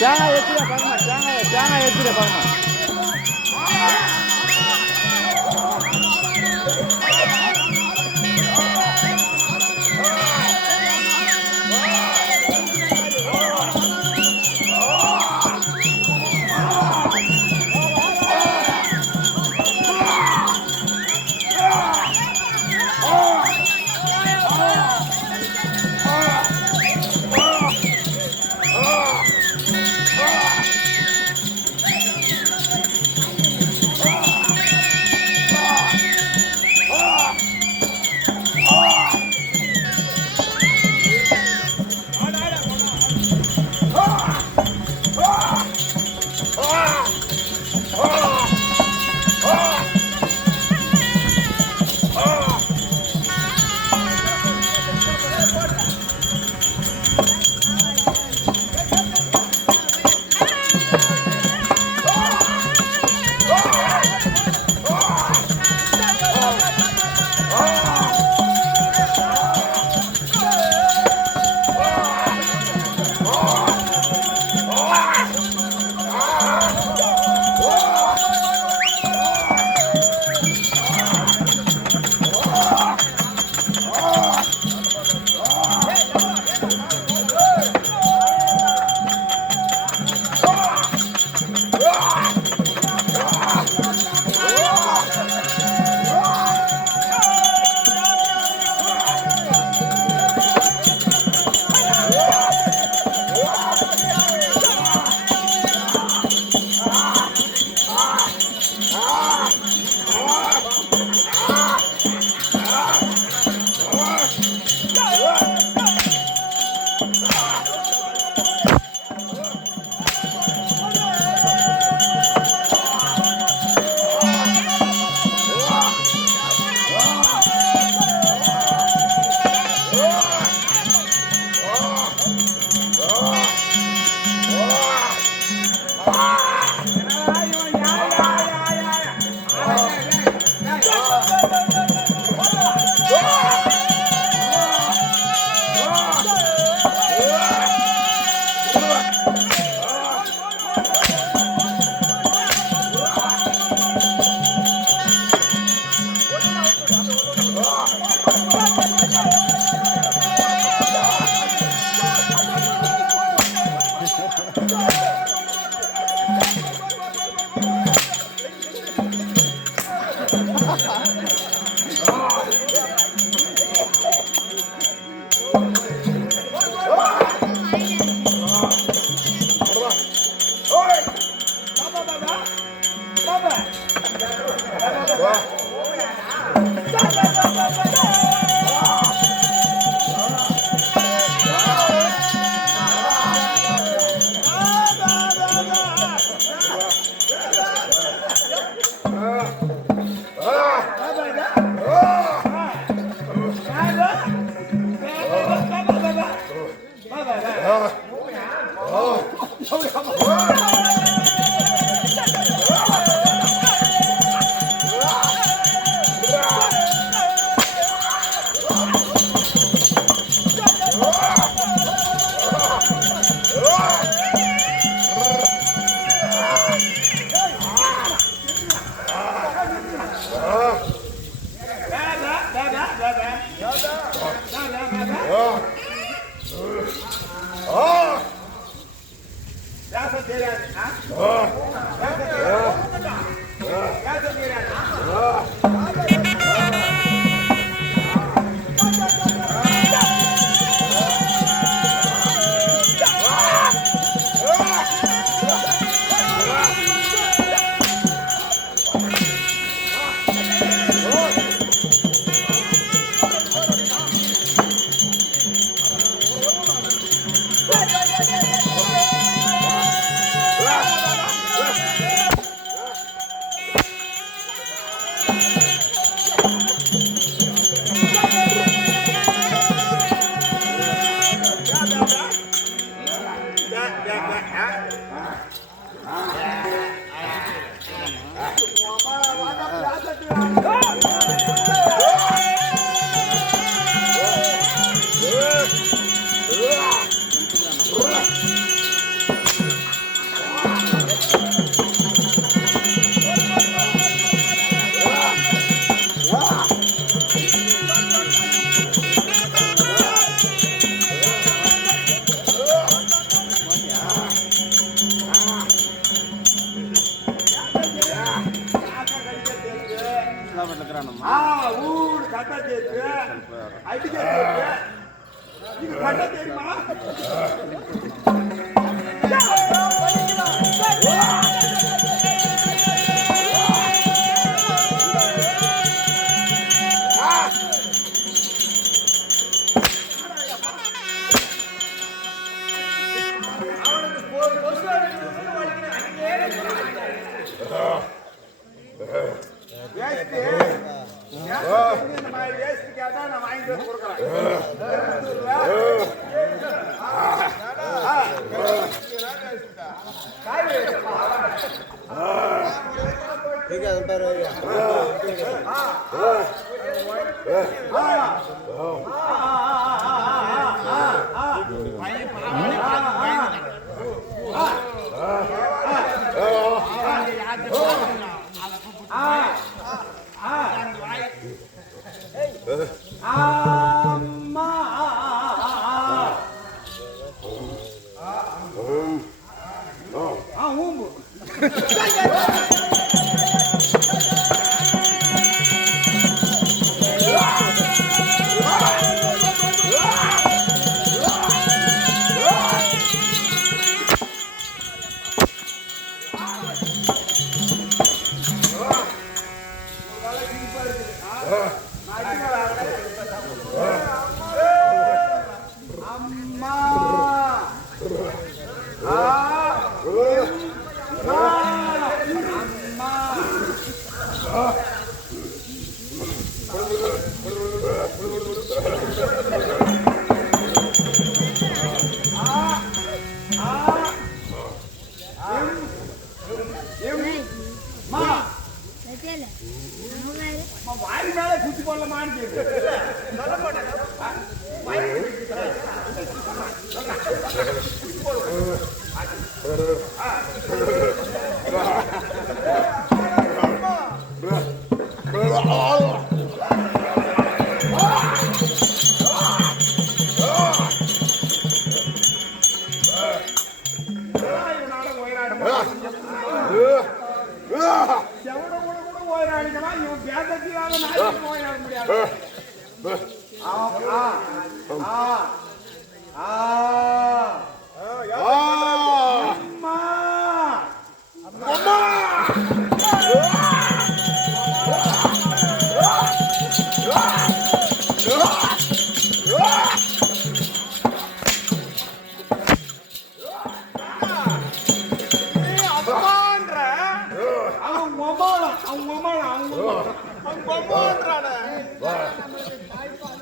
தேங்காய் ஏற்றிட பாருங்க, தேங்காய் ஏற்றிட பாருங்க.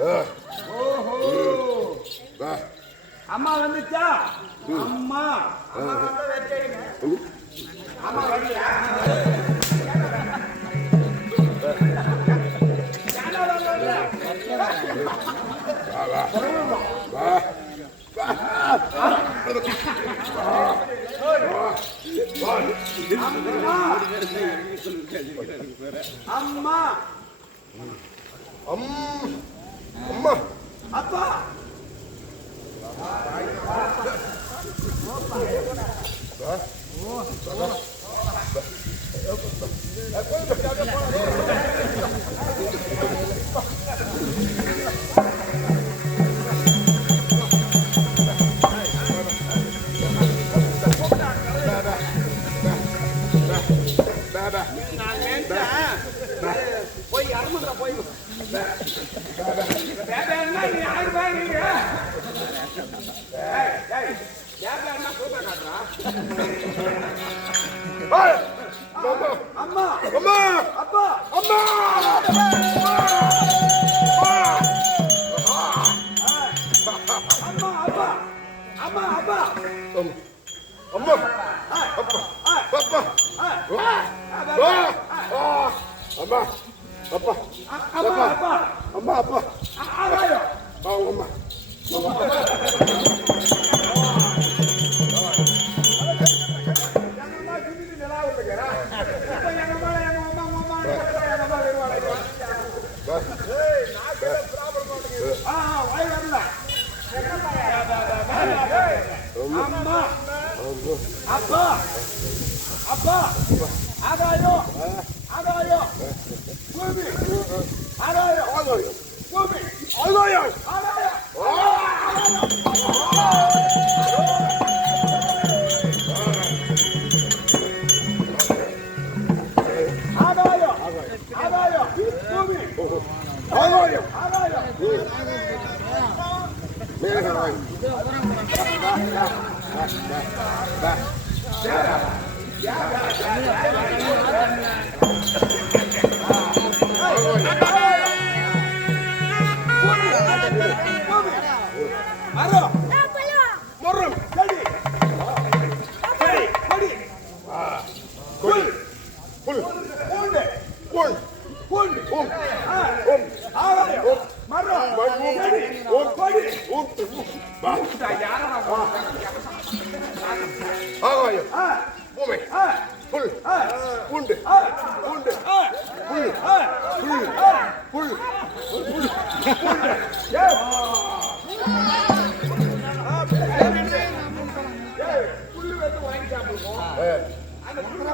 ஓஹோ அம்மா வந்துச்சா? அம்மா அம்மா வரலையா? அம்மா அம்மா அப்பா போய் அருமதுல போய் யாரு பாருங்க அம்மா அம்மா அப்பா அம்மா அம்மா அப்பா அம்மா அப்பா அம்மா அப்பா அப்பா அம்மா அப்பா அப்பா அப்பா அம்மா அப்பா ஆராயோ அம்மா அம்மா அப்பா அப்பா ஆகாயோ ஆகாயோ பூமி ஆகாயோ பூமி ஆகாயோ ஆகாயோ ஆகாயோ ஆகாயோ பூமி ஆகாயோ ஆகாயோ மேகராய் மரம் மரம் செடி செடி கொடி கொடி புல் பூண்டு புல் பூண்டு பூம் ஆகாயோ மரம் செடி கொடி ஆகாயோ பூமை புல் பூண்டு பூண்டு புல் புல் புல் புல்லு வந்து வாங்கி சாப்பிடுவோம் அந்த புல்லு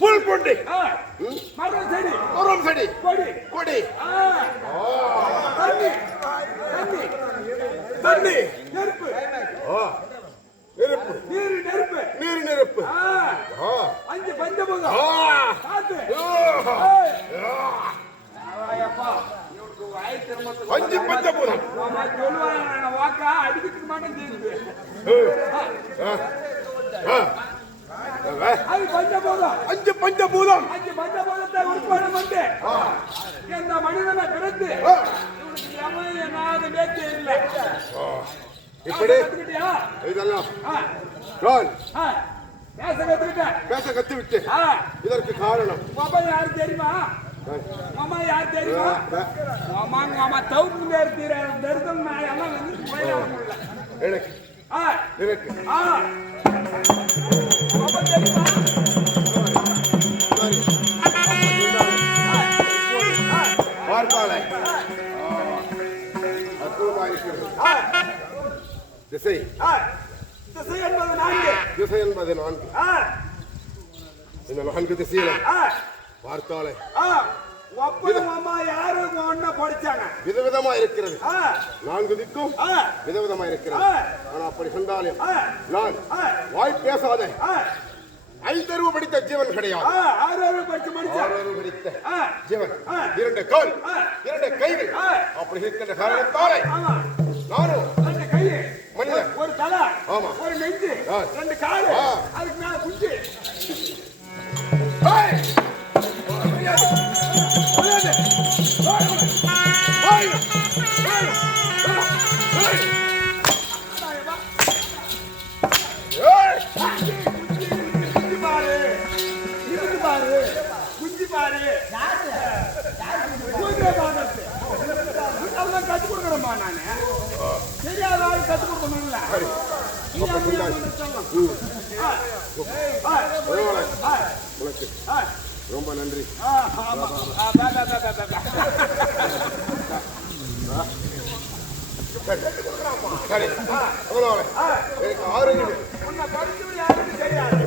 புல் பூண்டு மரம் செடி மரம் செடி கொடி கொடி தண்ணி தண்ணி தண்ணி நெருப்பு நெருப்பு நீர் நெருப்பு நீர் நெருப்பு அஞ்சு பஞ்சபூதம் காத்து அப்பா இவனுக்கு வாய் திரும்ப அஞ்சு பஞ்சபூதம் சொல்லுவாங்க வாக்கா அடிக்கிறதுக்கு மாட்டேன் தெரியுது அது பஞ்சபூதம் அஞ்சு பஞ்சபூதம் அஞ்சு பஞ்சபூதத்தை உட்பட வந்து இந்த மனிதனை பிறந்து இவனுக்கு எவன் என்னாதுமே தெரியல இப்படி கத்துக்கிட்டியா இதெல்லாம் நான் பேச கத்துக்கிட்டேன் பேச கத்துவிட்டு இதற்கு காரணம் அம்மா யாரு தெரியுமா அம்மா யாரு தெரியுமா அம்மாங்க அம்மா தவுக்கு நேர் தீர தரிசனம் நான் எல்லாம் வந்து போயிட முடியல எனக்கு எனக்கு அம்மா தெரியுமா பார்த்தாலே அற்புதமாக இருக்கிறது திசை திசை என்பது நான்கு திசை என்பது நான்கு இந்த நான்கு திசையில பார்த்தாலே ஒப்பனும் அம்மா யாரும் ஒண்ணா படிச்சாங்க விதவிதமா இருக்கிறது நான்கு திக்கும் விதவிதமா இருக்கிறது ஆனா அப்படி சொன்னாலும் நான் வாய் பேசாத ஐந்தறிவு படித்த ஜீவன் கிடையாது ஆறாவது படிச்ச மனுஷன் ஆறாவது படித்த ஜீவன் இரண்டு கால் இரண்டு கைகள் அப்படி இருக்கின்ற காரணத்தாலே நானும் அந்த கையை மனிதன். ஒரு தலை, ஆமா. ஒரு நெஞ்சு, ஆ. 2 காலு, ஆ. அதுக்கு மேல குஞ்சு. ஏய்! முடியாது. முடியாது. ஏய்! ஏய்! குஞ்சு பாரு, இருக்கு பாரு, குஞ்சு பாரு. குதிரை பாதத்து. அதெல்லாம் கற்றுக் கொடுக்குறேம்மா நானு. தெரியாத ஆள் கற்றுக் கொடுக்கணும்ல. சரி. நீ அப்படியே வந்து சொல்லலாம். பரவாயில்ல. ஆ, உனக்கு ஆ, ரொம்ப நன்றி. ஆமா. சரி. பரவாயில்ல. எனக்கு 6 வீடு. உன்னை படிச்சது யாருன்னு தெரியாது.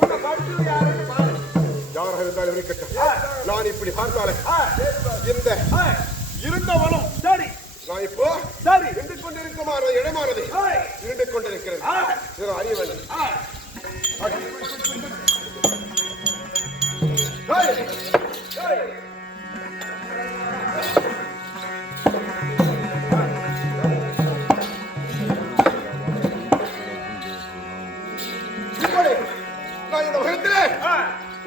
உன்னை படிச்சது யாருன்னு பாரு. யாராக இருந்தாலும் இருக்கட்டும். நான் இப்படி பார்த்தாலே இந்த ஆ, இருண்ட வனம் சரி நான் இப்போ சரி. நின்று கொண்டிருக்குமான இடமானது ஏய், இருண்டு கொண்டிருக்கிறது. ஆ, இதை அறிய வேண்டும். ஆ, ஏய்! ஏய். இப்படி நான் இந்த உலகத்திலே ஆ,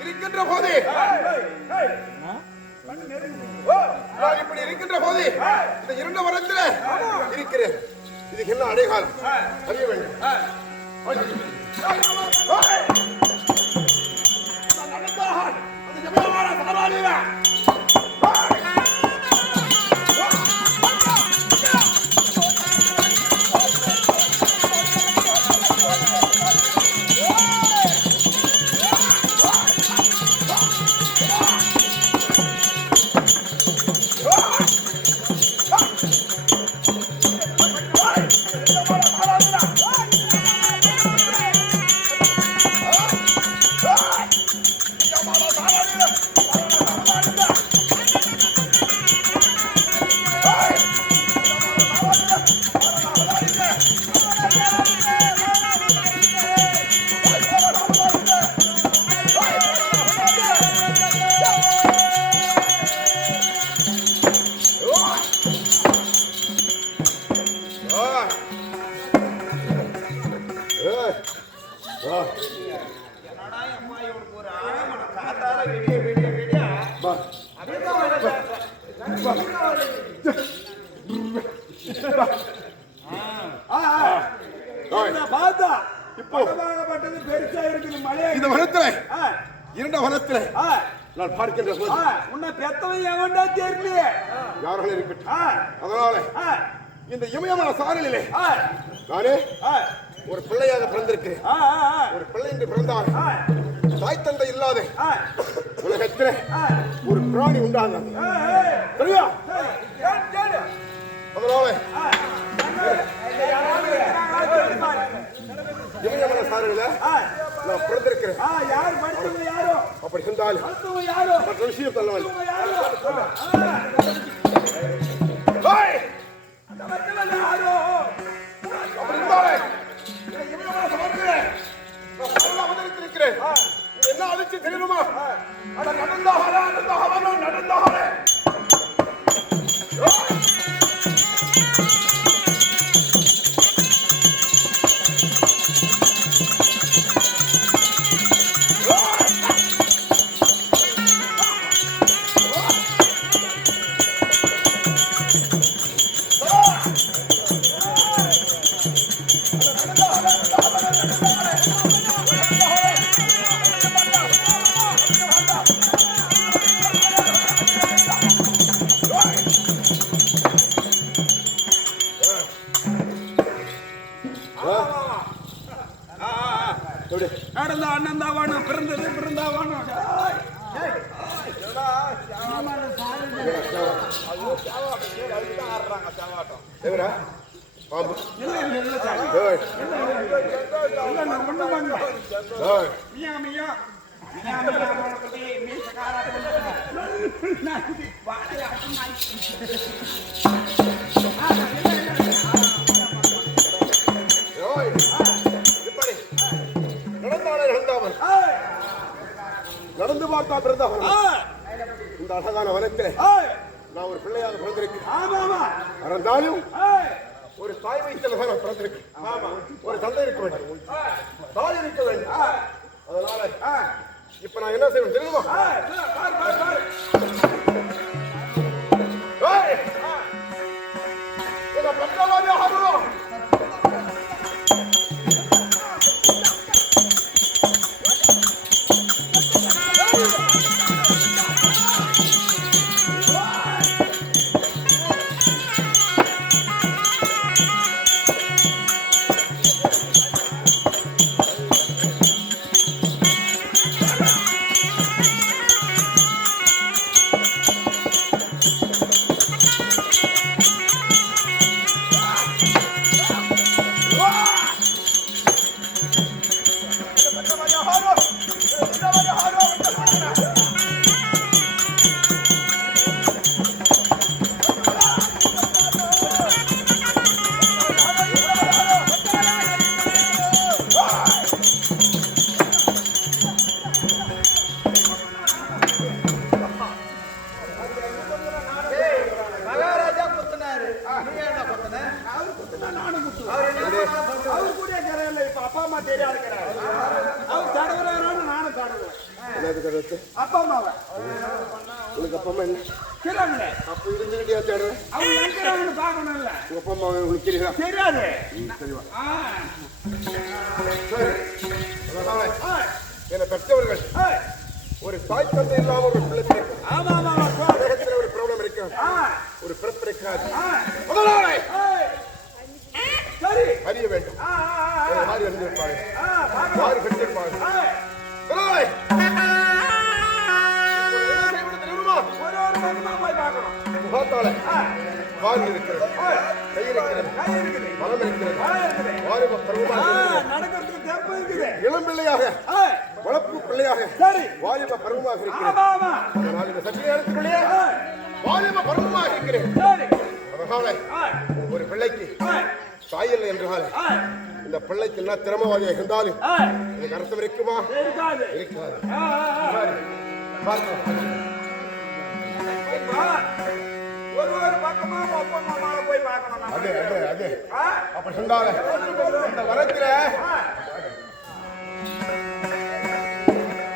இருக்கின்ற போது ஏய், ஏய். நான் இப்படி இருக்கின்ற போது இந்த இருண்ட வனத்திலே இருக்கிறேன். இதுக்கு என்ன அடைகாலம் அறிய வேண்டும். ஆ. அந்த ஜமீன்தார சகவாலியா பார்த்தா இப்போ பட்டது பெருசா இருக்குது மழையா இந்த வனத்திலே ஆ, இருண்ட வனத்திலே ஆ, நான் பார்க்கின்ற போது ஆ, உன்னை பெத்தவன் எவன்டா தெரியலையே. யாராக இருக்கட்டும். ஆ, அதனால ஆ, இந்த இமயமலை சாரலிலே ஆ, நானே ஆ, ஒரு பிள்ளையாக பிறந்திருக்கிறேன். ஆ, ஆ, ஒரு பிள்ளை என்று பிறந்தால் ஆ, தாய் தந்தை இல்லாத ஆ, உலகத்திலே ஆ, ஒரு பிராணி உண்டாங்க. ஆ, ஏய், சரியா? ஏய், கேளு, கேளு. அதனால ஆ, இங்க யாராவது இருக்கிறாங்களா சொல்லி பாரு. இமயமலை சாரலில ஆ, நான் பிறந்திருக்கிறேன். ஆ, யார் படிச்சவங்க யாரோ அப்படி இருந்தாலும் படிச்சவங்க யாரோ மற்ற விஷயம் சொல்லவன். படிச்சவங்க யாரோ ஏய்! அந்த படிச்சவங்க யாரோ அப்படி இருந்தாலே இந்த இமயமலை சாரலிலே நான் சாரலா வந்திருக்கிறேன். இது என்ன அதிர்ச்சி தெரியுமா? அட நடந்தாகலே நடந்தாகலே. எப்படி? நடந்த அண்ணன் தான் வேணும், பிறந்தது பிறந்தா வேணும். எங்கடா? பாம்பு. இல்ல சாமி. ஏய்! இல்ல, நான் ஒண்ணும் பண்ணல. ஏய்! மியா, மியா. மியா, மியா, உனக்கு மீசக்காரா நான் வாடகை அடமாய். ஏய்! இப்படி நடந்தாலே நடந்தாமல் ஏய், நடந்து பார்த்தா பிறந்தவன் ஏய், இந்த அழகான வனத்திலே ஏய், நான் ஒரு பிள்ளையாக பிறந்திருக்கிறேன். ஆமா, ஆமா. இருந்தாலும் ஏய், ஒரு தாய் வயிற்றில் தான் நான் பிறந்திருக்கேன். ஒரு தந்தை இருக்க வேண்டும், தாய் இருக்க வேண்டும். அதனால இப்ப நான் என்ன செய்வேன் தெரியுமா? என்ன பக்கவாதியா ஆகணும். அப்பா அம்மாவை உனக்கு அப்பா அம்மா என்ன தெரியாங்களே, அப்ப இருந்துகிட்டே தேடுறேன். அவங்க நினைக்கிறாங்கன்னு பார்க்கணும்ல. உங்க அப்பா அம்மா உனக்கு தெரியுதா? தெரியாது. தெரியுமா? ஆ. என்னை பெற்றவர்கள் ஒரு தாய் தந்தை இல்லாம ஒரு பிள்ளை பிறக்கும். ஆமா ஆமா உலகத்துல ஒரு ப்ராப்ளம் இருக்கிறது, ஒரு பிறப்பு இருக்கிறது. சரி அறிய வேண்டும். யார் அறிந்திருப்பாரு, யார் கட்டிருப்பாரு. முகத்தால கால் இருக்கிறது, கை இருக்கிறது, மனம் இருக்கிறது, வாலிப பருவமாக நடக்கிறதுக்கு தேர்ப்பு இருக்குது. இளம் பிள்ளையாக வளர்ப்பு பிள்ளையாக வாலிப பருவமாக இருக்கிறேன். அதனால் இந்த சற்று நேரத்துக்குள்ளேயே வாலிப பருவமாக இருக்கிறேன். அதனால ஒரு பிள்ளைக்கு தாய் இல்லை என்றால் இந்த பிள்ளைக்கு என்ன திறமவாதியாக இருந்தாலும் எனக்கு அர்த்தம் இருக்குமா? இருக்காது. ஒரு பக்கமா அப்பா அம்மாவை போய் பார்க்கணும். அது அது அது அப்ப சொன்னால இந்த வரத்துல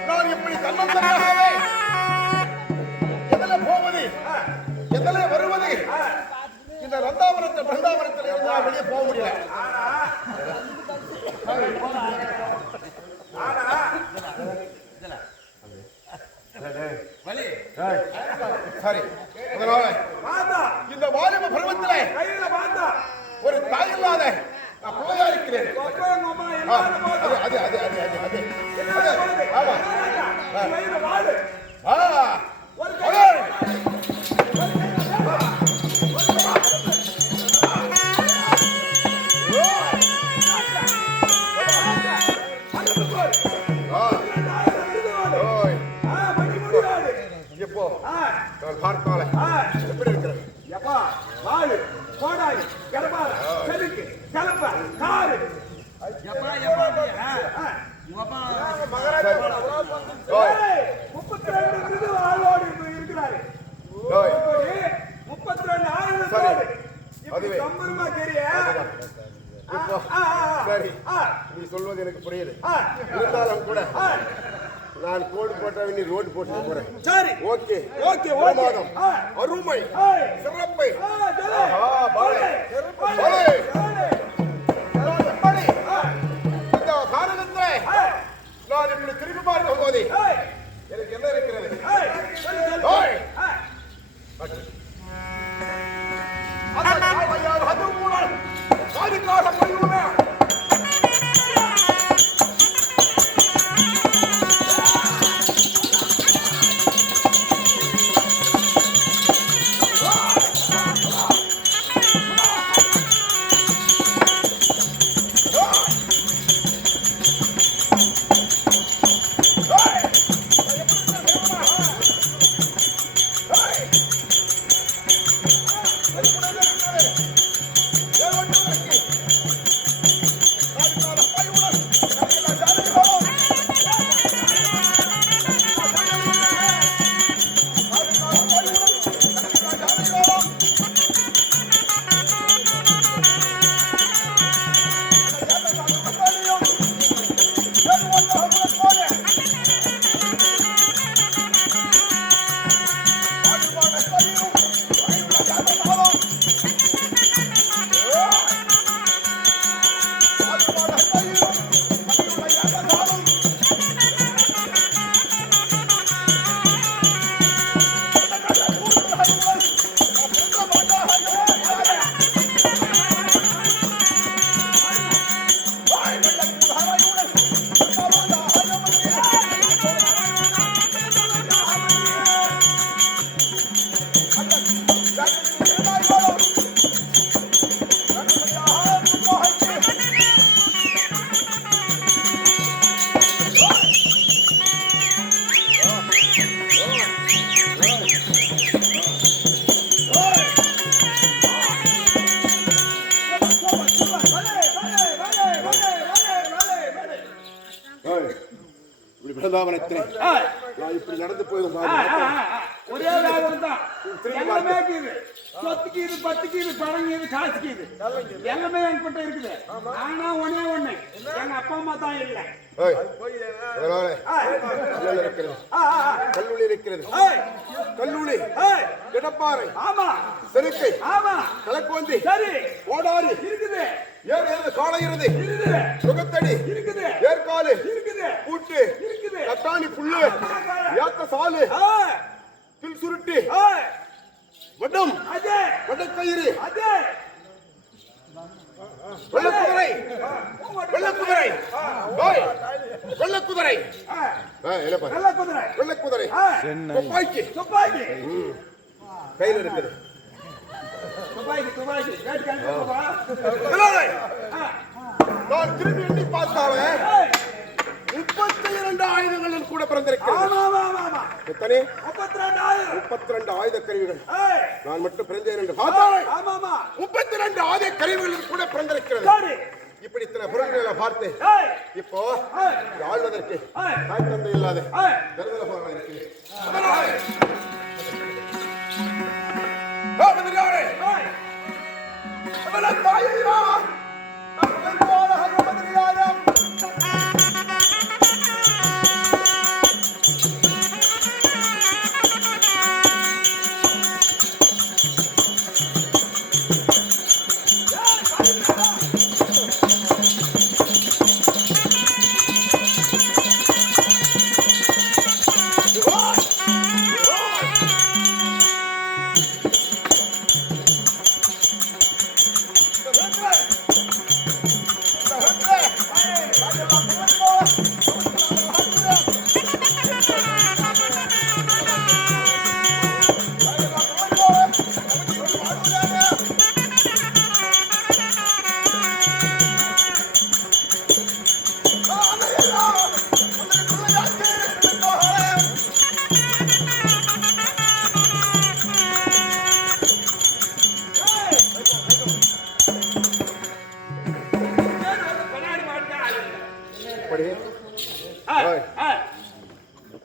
நான் இப்படி தன்னந்தனியாகவே எதில் போவது, எதில் வருவது, இந்த பந்தாவரத்தில் இருந்து நான் வெளியே போக முடியல. சரி, அதனால இந்த வாலிப பருவத்திலே ஒரு தாய் இல்லாத நான் பிள்ளையா இருக்கிறேன். அது அது அது அது அது இப்போ நான் பார்த்தால எப்படி இருக்கிறேன்? வாழு கோடாய் கடப்பார செதுக்கு கலப்ப காரு சரி, நீ சொல்வது எனக்கு புரியுது. இருந்தாலும் கூட நான் கோடு போட்ட நீ ரோடு போட்டு போறேன். சரி, ஓகே ஓகே. பிரமாதம், அருமை, சிறப்பு. இந்த காரணத்திலே நான் இப்படி திரும்பி பார்க்கும் போது எனக்கு என்ன இருக்கிறது? அது மூலம் சாதிக்காக முடியுமே. இப்படி பிருந்தாவனத்திலே நான் இப்படி நடந்து போயிடும் ஒரே வியாபாரம் தான். எல்லாமே இருக்குது. சொத்துக்கு இது, பத்துக்கு இது, பணங்க இது, காசுக்கு இது. எல்லாமே என்கிட்ட இருக்குது. ஆனா ஒண்ணே ஒண்ணு, எங்க அப்பா அம்மா தான் இல்ல. கல்லூரி இருக்கிறது. கல்லூரி கிடப்பாறை, ஆமா, செருக்கை, ஆமா, கலக்குவந்தி, சரி, ஓடாறு இருக்குது, ஏறு காலையிறது இருக்குது, சுகத்தடி இருக்குது, ஏற்காலு இருக்குது, பூட்டு இருக்குது, கட்டாணி புல்லு ஏத்த சாலு பில் சுருட்டி வட்டம் அதே வட்டக்கயிறு அதே வெள்ளக்குதிரை வெள்ளக்குதிரை வெள்ளக்குதிரை வெள்ளக்குதிரை வெள்ளக்குதிரை துப்பாக்கி துப்பாக்கி கையில் இருக்குது. துப்பாக்கி கேட்டு கண்டுபா. நான் திரும்பி எண்ணி பார்த்தாலே 32 ஆயுதங்கள் கூட பிறந்திருக்கிறது. எத்தனை? 32 ஆயுத கருவிகள் நான் மட்டும் பிறந்தேன் என்று பார்த்தாலே 32 ஆயுத கருவிகள் கூட பிறந்திருக்கிறது. இப்படி இத்தனை பொருட்களை பார்த்து இப்போ ஆழ்வதற்கு தாய் தந்தை இல்லாத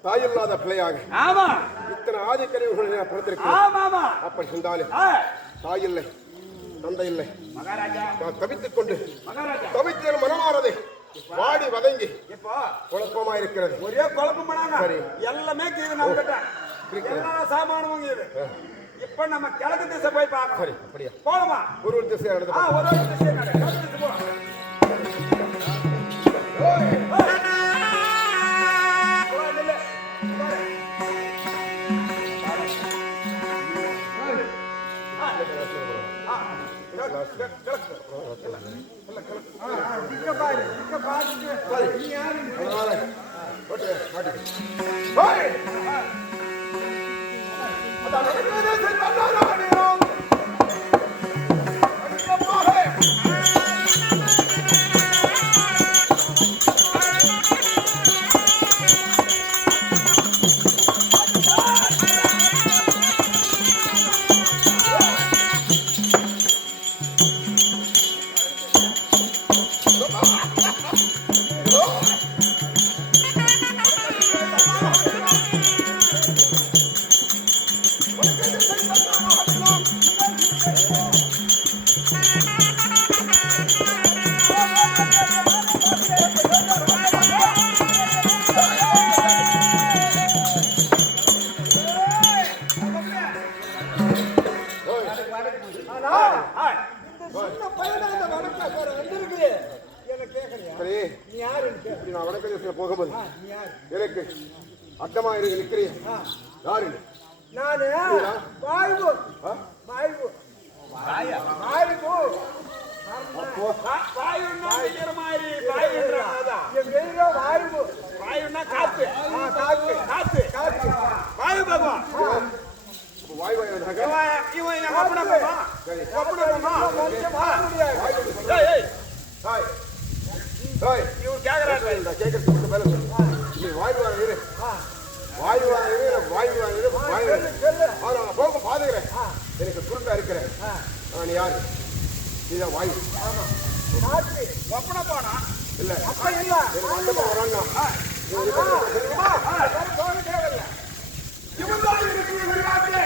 தாயில்லாத பிள்ளையாக இத்தனை ஆதி கருவிகளை பிறந்திருக்கிறேன். அப்படி இருந்தாலும் தாயில்லை தந்தை இல்லை. நான் தவித்துக் கொண்டு தவித்தேன் மனமானது வாடி வதங்கி குழப்பமா இருக்கிறது. ஒரே குழப்பம் சரி, எல்லாமே சாமானவங்க இது. இப்ப நம்ம கிழக்கு திசை போய் பார்க்கலாம். சரி, அப்படியா போகலாமா? ஒரு திசை ஒரு திசை கிழக்கு போலாம். போகும்போது எனக்கு அட்டமா இருக்கிறேன். யாரு? நானு வாய்வு வாய்வு வாய்வு வாய்வு மாதிரி வாய்வு நான் கேட்கறதுக்கு மட்டும் மேல சொல்லு. நீ வாங்கி வாங்க இரு. வாங்கி வாங்க இரு, வாங்கி வாங்க இரு, வாங்கி வாங்க. நான் போக பாதுகிறேன். எனக்கு சுருண்டா இருக்கிறேன். நீ யாரு? நீதான் வாங்கி. ஒப்பனை போனா இல்ல அப்ப இல்ல எனக்கு வந்தப்ப வராங்க. இவன் தான் இருக்கு வெளிநாட்டிலே.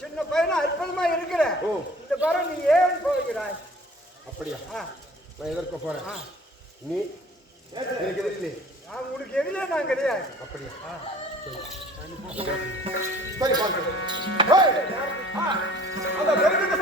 சின்ன பையனா அற்புதமா இருக்கிற இந்த பாரு நீ ஏன் போகிறாய்? அப்படியா? நான் எதற்கு போறேன்? நீ எனக்கு எதிர்த்து நான் உனக்கு எதிலே நான் கிடையாது. அப்படியா? சரி பார்க்கிறேன். அந்த பெருக்கிட்ட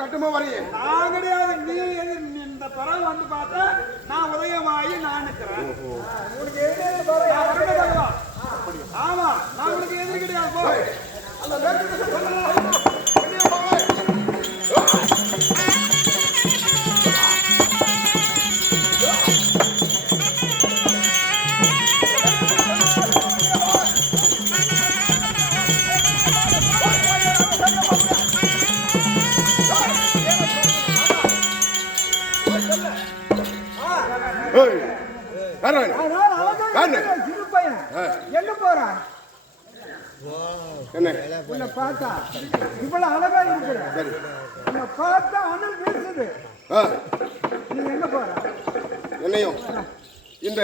கட்டுமா வரையும் நான் கிடையாது. நீ இந்த பிறகு வந்து பார்த்தா நான் உதயமாயி நான் இருக்கிறேன். ஆமா நான் உனக்கு எதிரி கிடையாது. போ எங்க போறான்? என்ன உன்னை பார்த்தா இவ்வளவு அழகா இருக்கிற. உன்னை பார்த்தா அனல் வீசுது. நீ எங்க போற? என்னையும் இந்த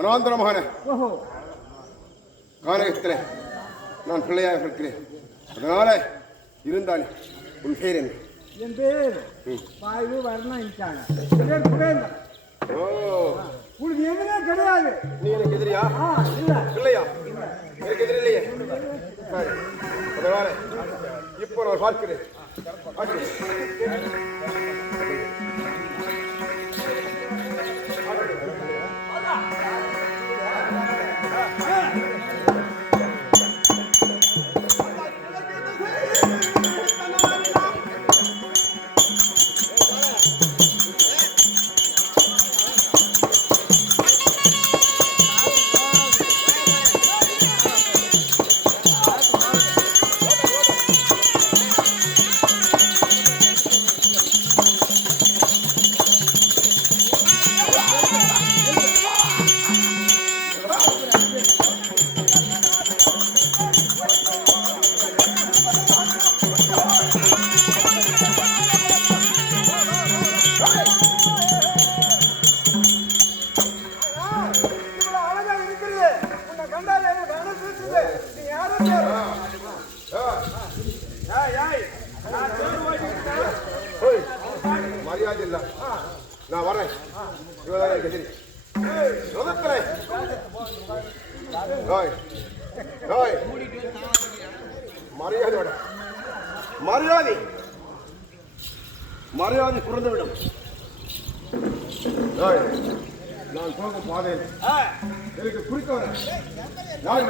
அனாந்தரமான கானகத்தில் நான் பிள்ளையாக இருக்கிறேன். அதனால இருந்தானே உன் பேர் என்ன? என் பேர் வாயு வர்ணம் இருக்காங்க. பேர் குபேந்தன். உனக்கு எதுவுமே கிடையாது. நீ எனக்கு எதிரியா? இல்ல இல்லையா? எனக்கு எதிரி இல்லையே. அதனால இப்போ நான் பார்க்கிறேன். மரியாதை இல்ல. நான் வரேன். மரியாதையோட மரியாதை மரியாதை குறைந்துவிடும். நான் போகும் பாதையில் எனக்கு குறிக்க வரேன். நான்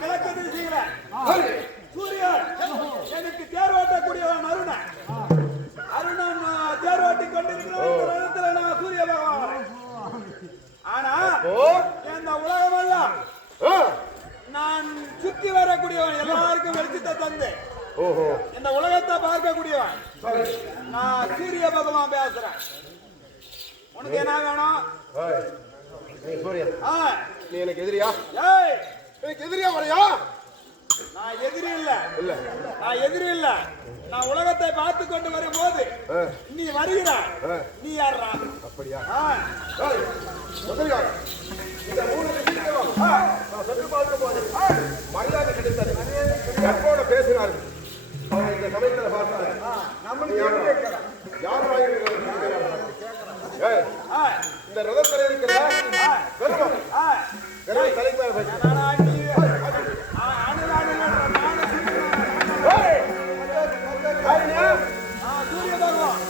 கிழக்கு செய்கிறேன். சூரியன் எனக்கு தேர்வாட்டக்கூடியவன் அருணா. அருணா நான் தேர் ஓட்டி கொண்டிருக்கிறேன் இந்த ரதத்துல நான் சூரிய பகவான். ஆனா இந்த உலகமெல்லாம் நான் சுத்தி வரக்கூடியவன், எல்லாருக்கும் வெளிச்சத்தை தந்து இந்த உலகத்தை பார்க்கக்கூடியவன். நான் சூரிய பகவான் பேசுறேன். உனக்கு என்ன வேணும்? நீ சூரியன், நீ எனக்கு எதிரியா? ஏய், எனக்கு எதிரியா வரையா? நான் எதிரி இல்ல, நான் எதிரி இல்ல. நான் உலகத்தை பார்த்து கொண்டு வரும்போது நீ வருகிறாய். நீ யாரா? அப்படியா? இந்த மூணு நான் சற்று பார்க்க போது மரியாதை கிடைத்தது. எப்போட பேசினார்கள் இந்த சமயத்தில் பார்த்தாரு. இந்த ரதத்தில் இருக்கிற கருவம் தலைமையாக சூரிய பகவான்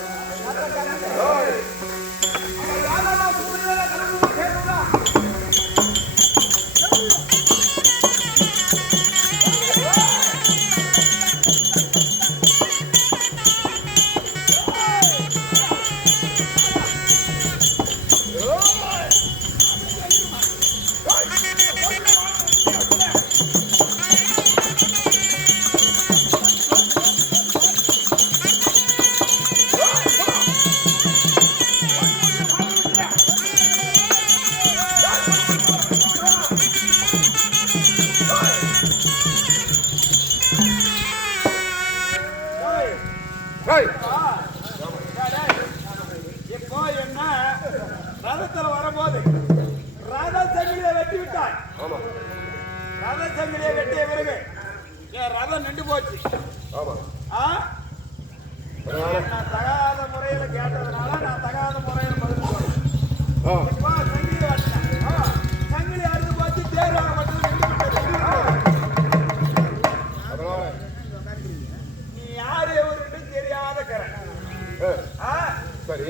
இப்போ என்ன ரதத்துல வரும்போது ரத சங்கிலியை வெட்டி விட்டாய். ரத சங்கிலியை வெட்டிய பிறகு என் ரதம் நின்று போச்சு. நான் தகாத முறையில கேட்டதுனால நான் தகாத முறையில பதில் சொன்னேன். இப்போ சங்கிலி வெட்டினேன், சங்கிலி அறுத்து போச்சு, தேர் வாங்கப்பட்டது நின்று விட்டது. நீ யாரு எவருன்னு தெரியாத கரை. சரி,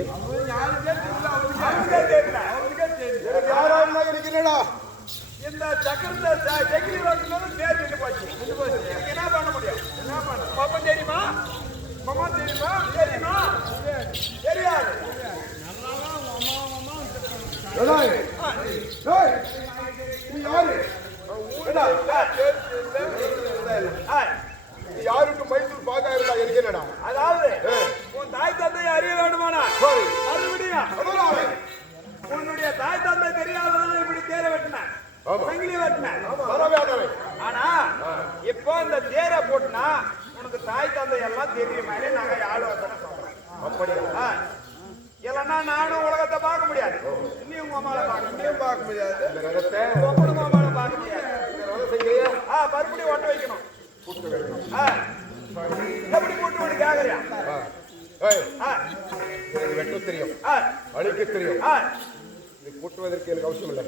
யாருக்கே தெரியல, அவருக்கே தெரியல, அவருக்கே தெரியல. யாராவது இருக்கிறேடா? இந்த சக்கரத்தை சங்கிலி வாங்கினாலும் தேர் நின்று போச்சு. இதுக்கு என்ன பண்ண முடியும்? என்ன பண்ண பாப்பம் தெரியுமா? மாமா தெரியுமா? தெரியுமா? தெரியாது. யாருக்கு மைசூர் பாக்கா இருந்தா இருக்கிறேடா? அதாவது உன் தாய் தந்தையை அறிய வேண்டுமானா மறுபடியும் உன்னுடைய தாய் தந்தை தெரியாதவன் இப்படி தேரை வெட்டின, சங்கிலி வெட்டின. ஆனா இப்போ இந்த தேரை போட்டுனா உனக்கு தாய் தந்தை எல்லாம் தெரியும் மாதிரி நாங்க யாரு சொல்றோம். அப்படியா? இல்லைன்னா நானும் உலகத்தை பார்க்க முடியாது, நீ உங்க அம்மாவை பார்க்க முடியாது, உங்க அம்மாவை பார்க்க முடியாது. மறுபடியும் ஒட்ட வைக்கணும். எப்படி போட்டு ஒன்று கேக்குறியா? வெட்ட தெரியும், அழிக்க தெரியும், இது கூட்டுவதற்கு எனக்கு அவசியம் இல்லை.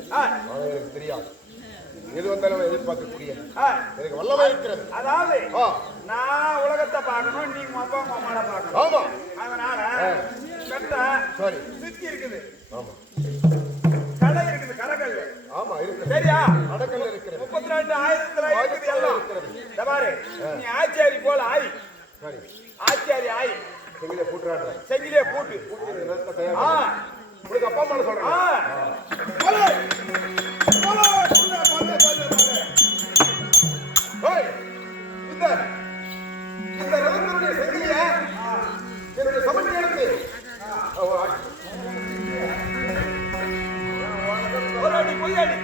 எனக்கு தெரியாது, எது வந்தாலும் எதிர்பார்க்கக்கூடிய எனக்கு வல்லமை இருக்கிறது. அதாவது நான் உலகத்தை பார்க்கணும், நீ அப்பா அம்மாவை பார்க்கணும். ஆமா, அதனால கட்ட சரி சுத்தி இருக்குது. ஆமா, கடை இருக்குது, கரகல். ஆமா இருக்கு. சரியா? அடக்கல் இருக்கிறது. 32,000 இருக்குது எல்லாம். பாரு, நீ ஆச்சாரி போல ஆயி. சரி, ஆச்சாரி ஆயி செங்கிலே போட்டுறாங்க. செங்கிலே போட்டு உங்களுக்கு அப்பா அம்மா சொல்றேன். இந்த ரதத்தினுடைய செங்கிலிய என்னுடைய சமநிலைக்கு ஒரு அடி பொய்யடி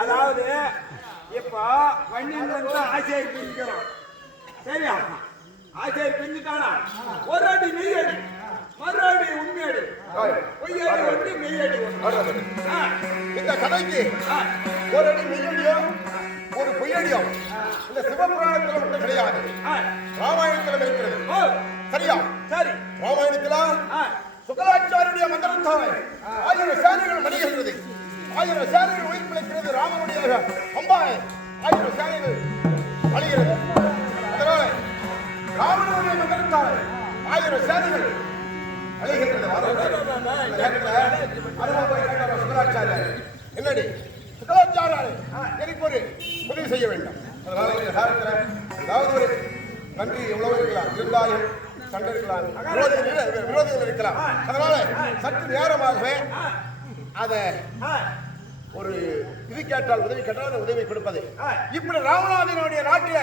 அதாவது இப்ப வண்டியில ஆசிரியர் பிரிஞ்சுக்கிறோம். சரியா? ஆசிரியர் பிரிஞ்சுட்டானா ஒரு அடி நீ அடி மறுபடி உண்மையடி பொய்யடி ஒன்று மெய்யடி ஒன்று. இந்த கதைக்கு ஒரு அடி மெய்யடியோ ஒரு பொய்யடியோ இந்த சிவபுராணத்தில் மட்டும் கிடையாது, ராமாயணத்தில் இருக்கிறது. சரியா? சரி. ராமாயணத்தில சுக்கராச்சாரியுடைய மந்திரத்தால் 1000 சேனைகள் மடிகின்றது, 1000 சேனைகள் உயிர் பிழைக்கிறது. ராமனுடைய அம்பாய் 1000 சேனைகள் அழிகிறது. அதனால ராவணனுடைய மந்திரத்தால் 1000 சேனைகள் அழிகின்றது. சுக்கராச்சாரியர் என்னடி சுக்கராச்சாரியர் எனக்கு ஒரு உதவி செய்ய வேண்டும். அதனால இந்த காலத்தில் ஏதாவது ஒரு நன்றி எவ்வளவு இருக்கலாம், இருந்தாலும் சண்டை இருக்கலாம், விரோதிகள் இருக்கலாம். அதனால சற்று நேரமாகவே அதை ஒரு இது கேட்டால் உதவி கேட்டால் உதவி கொடுப்பது. இப்படி ராமநாதனுடைய நாட்டில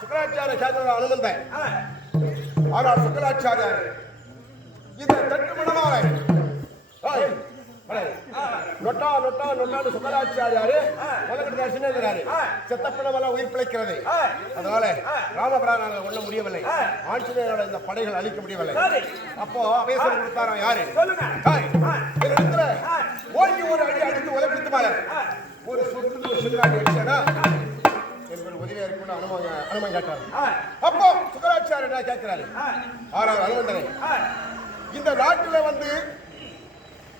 சுக்கராச்சாரிய சாத்திர அனுமந்தன். ஆனால் சுக்கராச்சாரியர் இந்த தட்டு மனமாக நொட்டா நொட்டா நொட்டான்னு சுக்கராச்சாரியாரு முதல்ல சின்னதுறாரு செத்தப்பணமெல்லாம் உயிர் பிழைக்கிறது. அதனால ராமபிரானால ஒண்ண முடியவில்லை, ஆஞ்சநேயரோட இந்த படைகள் அழிக்க முடியவில்லை. அப்போ அபேசம் கொடுத்தாராம் யாரு? ஓங்கி ஒரு அடி அடித்து உதவித்து மேல ஒரு சொத்து ஒரு சில்லாடி அடிச்சானா எனக்கு உதவியா இருக்குன்னு அனுமன் கேட்டாரு. அப்போ சுக்கராச்சாரியர் என்ன கேட்கிறாரு? ஆறாவது அனுமந்தனை இந்த நாட்டுல வந்து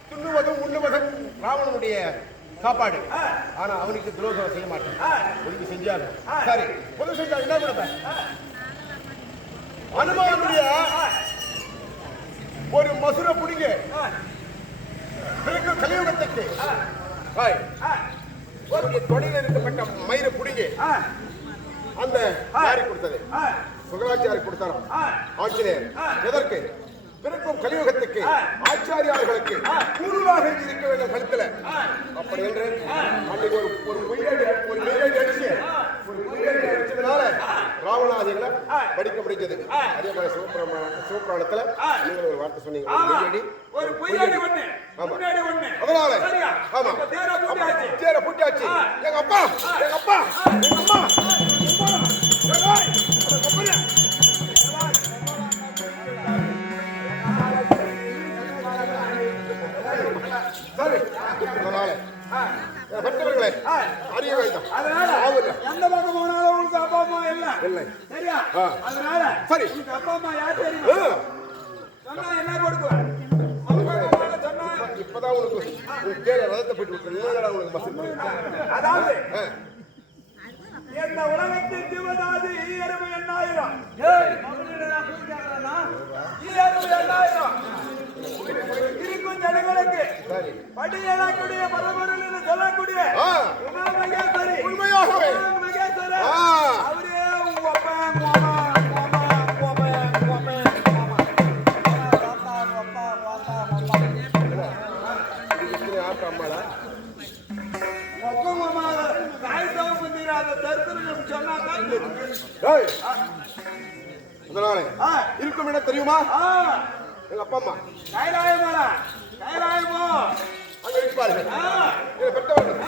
துண்ணுவதும் உண்ணுவதும் ராவணனுடைய சாப்பாடு. ஆனா அவனுக்கு துரோகம் செய்ய மாட்டேன், ஒதுக்கி செஞ்சாரு. சரி, பொது செஞ்சா என்ன கொடுப்பேன்? அனுமானுடைய ஒரு மசுர புடிங்க கலியுகத்துக்கு தொடையில் இருக்கப்பட்ட மயிரை புடிங்க அந்த யாரி கொடுத்தது சுகராச்சாரி கொடுத்தாராம் ஆஞ்சநேயர். எதற்கு? பிறக்கும் கலியுகத்துக்கு ஆச்சாரியார்களுக்கு கூடுதலாக இருக்க வேண்டிய கருத்துல. அப்படி என்று அன்னைக்கு ஒரு பொய்யடி அடிச்சதுனால ராவணாதிகளை படிக்க முடிஞ்சது. அதே மாதிரி சிவபுராணத்துல நீங்கள் ஒரு வார்த்தை சொன்னீங்க, ஒரு பொய்யடி ஒண்ணு. அதனால ஆமா தேர பூட்டியாச்சு. எங்க அப்பா எங்க அப்பா எங்க அம்மா பெற்றவர்களே அறிய வேண்டும். எந்த பக்கம் போனாலும் உங்களுக்கு அப்பா அம்மா இல்லை, சரியா? அதனால சரி, உங்களுக்கு அப்பா அம்மா யார் தெரியுமா? சொன்னா என்ன கொடுக்குவேன்? இப்பதான் உனக்கு பேர ரதத்தை போயிட்டு விட்டு. அதாவது இந்த உலகத்தின் ஜீவதாதி ஈயருவு 8000 இருக்கும் ஜனங்களுக்கு படியக்கூடிய பரம்பரையில் சொல்லக்கூடிய உண்மையாகவே அவரே இருக்கும் இடம் தெரியுமா? எங்க அப்பா அம்மா கைலாயமோ அங்க இருப்பார்கள். பெற்றவர்கள்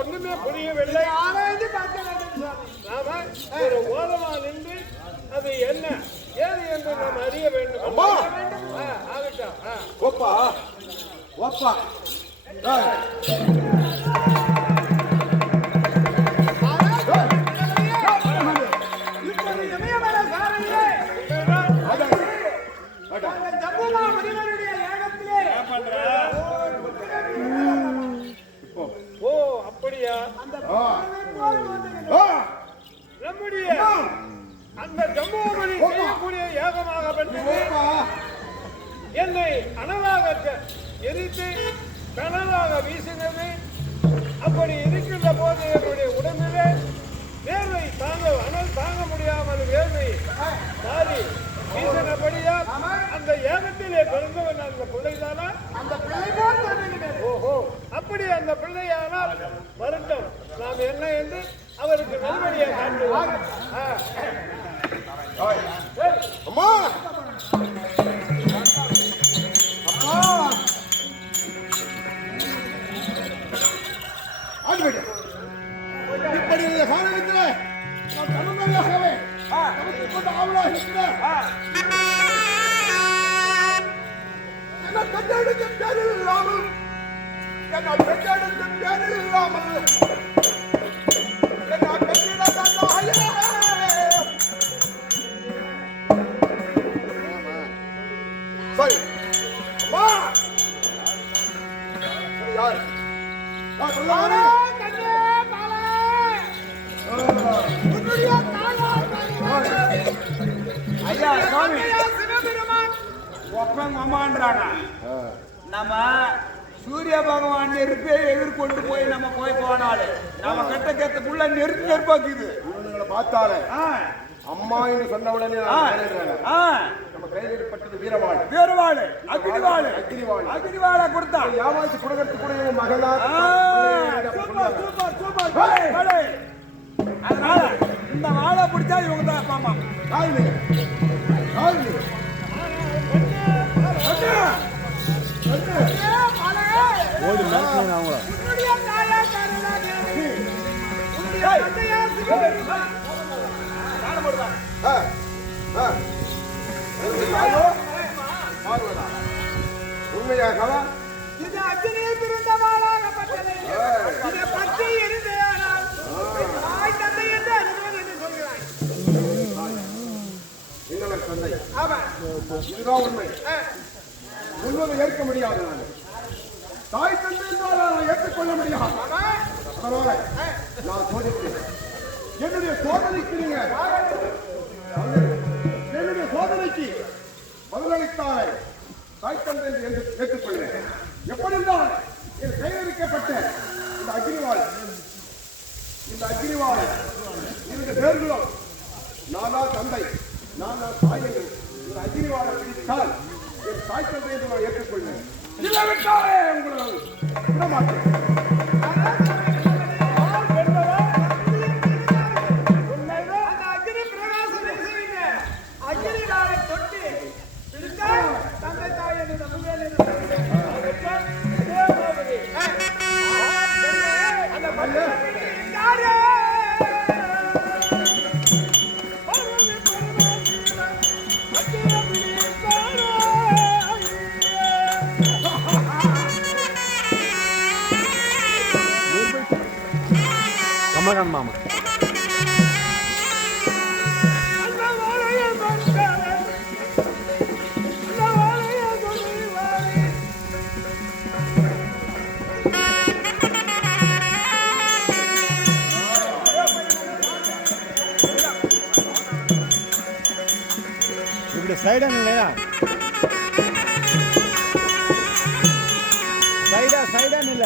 ஒண்ணுமே புரியவில்லை. ஒரு ஓரமா நின்று அது என்ன ஏது என்று நாம் அறிய வேண்டும். என்னை அனலாக எரித்து கனலாக வீசினது. அப்படி இருக்கின்ற போது என்னுடைய உடம்பிலே வேர்வை அனல் தாங்க முடியாமல் வேர்வை மாறி வீசினபடியால் அந்த ஏகத்திலே பிறந்தவன் அந்த பிள்ளைதானா? அந்த பிள்ளை போல் தோன்றுகிறது. ஓஹோ, அப்படி அந்த பிள்ளையானால் வருத்தம் நாம் என்ன என்று அவருக்கு நல்வழியை காட்டுவோம். அம்மா இப்படி காலத்தில் நான் தமிழ்மொழியாகவே கொண்டு ஆவலாக இருக்கிறேன். என்ன பெற்றெடுத்த பேரில் இல்லாமல் என்ன பெற்றெடுத்த பேரில் இல்லாமல் என்ன பெற்றிட தாயே. சரி அம்மா யார் ஐயா சுவாமி ஒப்பம் அம்மான்றாங்க. நம்ம சூரிய பகவான் நெருப்பே எதிர்கொண்டு போய் நம்ம போனாலே நம்ம கட்ட கேத்தக்குள்ள நெருப்பாக்குது. இவனுங்களை பார்த்தாலே அம்மா என்று சொன்ன உடனே நம்ம கையில் ஏற்பட்டது வீரவாள் அக்னிவாள் கொடுத்தா யாவாச்சு கொடுக்கறதுக்கு கூட இவன் மகளா. அதனால இந்த வாழை பிடிச்சா இவங்க தான் அப்பா அம்மா. உண்மையாக இது அக்னியில் பிறந்த வாளாகப்பட்டது. இதை பற்றி எரிந்தையானால் தாய் தந்தை என்று அறிவோம் என்று சொல்கிறாய். இன்னவர் தந்தை ஆமா, இதுதான் உண்மை. முழுவதை ஏற்க முடியாது. தாய் தந்தை என்றால் நான் ஏற்றுக்கொள்ள முடியாது. அதனால நான் சோதித்தேன். என்னுடைய சோதனைக்கு என்னுடைய சோதனைக்கு பதிலளித்தாரை தாய் தந்தை என்று ஏற்றுக்கொள்கிறேன். எப்படி இருந்தால் என் கையளிக்கப்பட்ட இந்த அக்னிவாள் இந்த பேர்களும் நானா தந்தை நானா தாய் என்று இந்த அக்னிவாளை பிடித்தால் என் தாய் தந்தை என்று நான் ஏற்றுக்கொள்கிறேன். இல்லாவிட்டாலே உங்களை விடமாட்டேன். கமலகாந்த் மாமா இப்படி சைடா இல்லையா? சைடா இல்ல.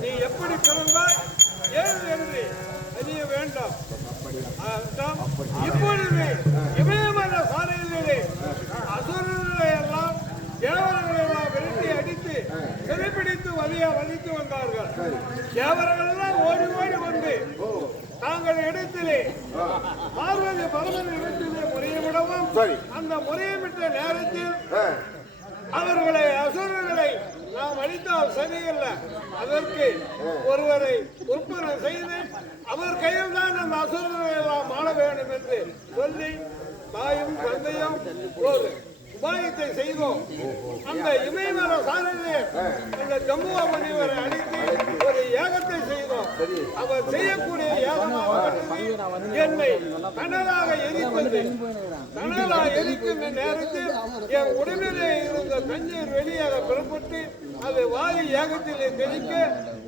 நீ எப்படி பிறந்தாய் ஏன் என்று அறிய வேண்டாம். இப்பொழுது இமயமலை சாலையிலே அசுரர்களை எல்லாம் தேவர்களை எல்லாம் விரட்டி அடித்து சிறைப்பிடித்து வலித்து வந்தார்கள். தேவர்கள் எல்லாம் ஓடி ஓடி வந்து தாங்கள் இடத்திலே பார்வதி பரமன் இடத்திலே முறையிடவும் அந்த முறையிட்ட நேரத்தில் அவர்களை அசுரர்களை நாம் அழித்தால் சரியில்லை, அதற்கு ஒருவரை ஒப்பனை செய்து அவர் கையில் தான் அந்த அசுரர்களை எல்லாம் ஆள வேண்டும் என்று சொல்லி தாயும் தந்தையும் ஒரு உபாயத்தை செய்தோம். அந்த இமயமலை சாலையிலே அந்த ஜம்முவா முனிவரை அடித்து ஒரு யாகத்தை செய்தோம். அவர் செய்யக்கூடிய யாகமாக என்னை கனலாக எரித்தது. கனலாக எரிக்கின்ற நேரத்தில் என் உடலிலே இருந்த தண்ணீர் வெளியாக புறப்பட்டு அதை வாயு யாகத்திலே தெளிக்க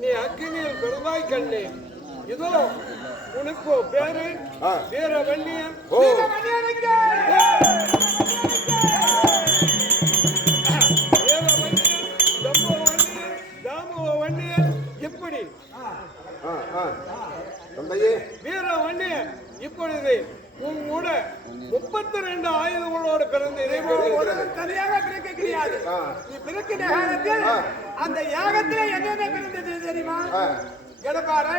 நீ அக்கினியில் பெருமாய் கண்ணே. இதோ உனக்கு பேரு வீரவன்னியன். இப்படி வீரவன்னியன் இப்பொழுது உங்களோட 32 ஆயுதங்களோடு பிறந்த தனியாக பிறக்க கிடையாது. நீ பிறக்கிற காலத்தில் அந்த யாகத்தில் என்னென்ன பிறந்தது தெரியுமா? எடப்பாறை,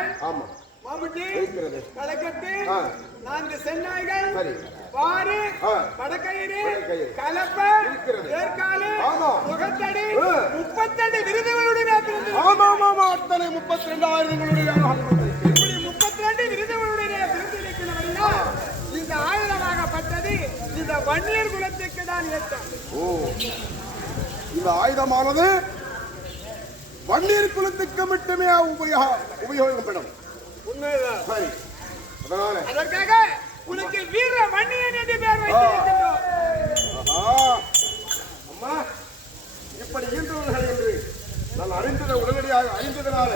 மாமுட்டி, கலக்கட்டு, 4 சென்னாய்கள், பாரு, படக்கயிறு, கலப்ப, ஏற்காலு, முகத்தடி, 32 விருதுகளுடன் பிறந்தது. அத்தனை 32 ஆயுதங்களுடைய இப்படி 32 விருதுகளுடைய பிறந்திருக்கிறவர்கள் இந்த ஆயுதமாகப்பட்டது இந்த வன்னியர் குலத்துக்கு தான் ஏற்றம். இந்த ஆயுதமானது வன்னியர் குலத்துக்கு மட்டுமே உபயோகப்படும். உண்மைதான். சரி, அதனால அதற்காக உனக்கு வீர வன்னியன் என்று பெயர் வைத்திருக்கின்றோம். அம்மா, இப்படி ஈன்றவர்கள் என்று நான் அறிந்ததை உடனடியாக அறிந்ததனால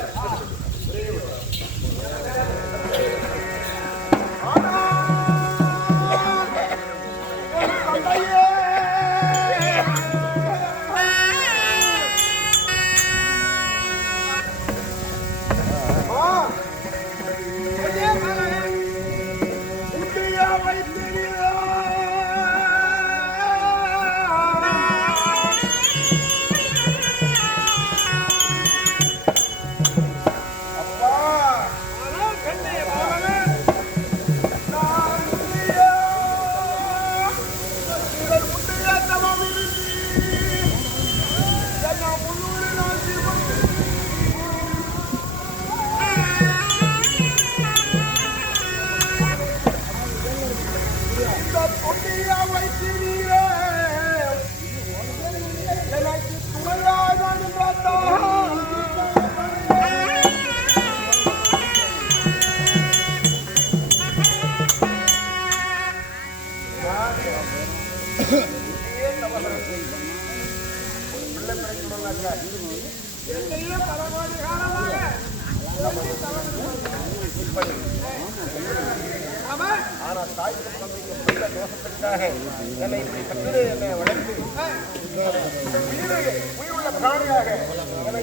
உயிருள்ள பிராணியாக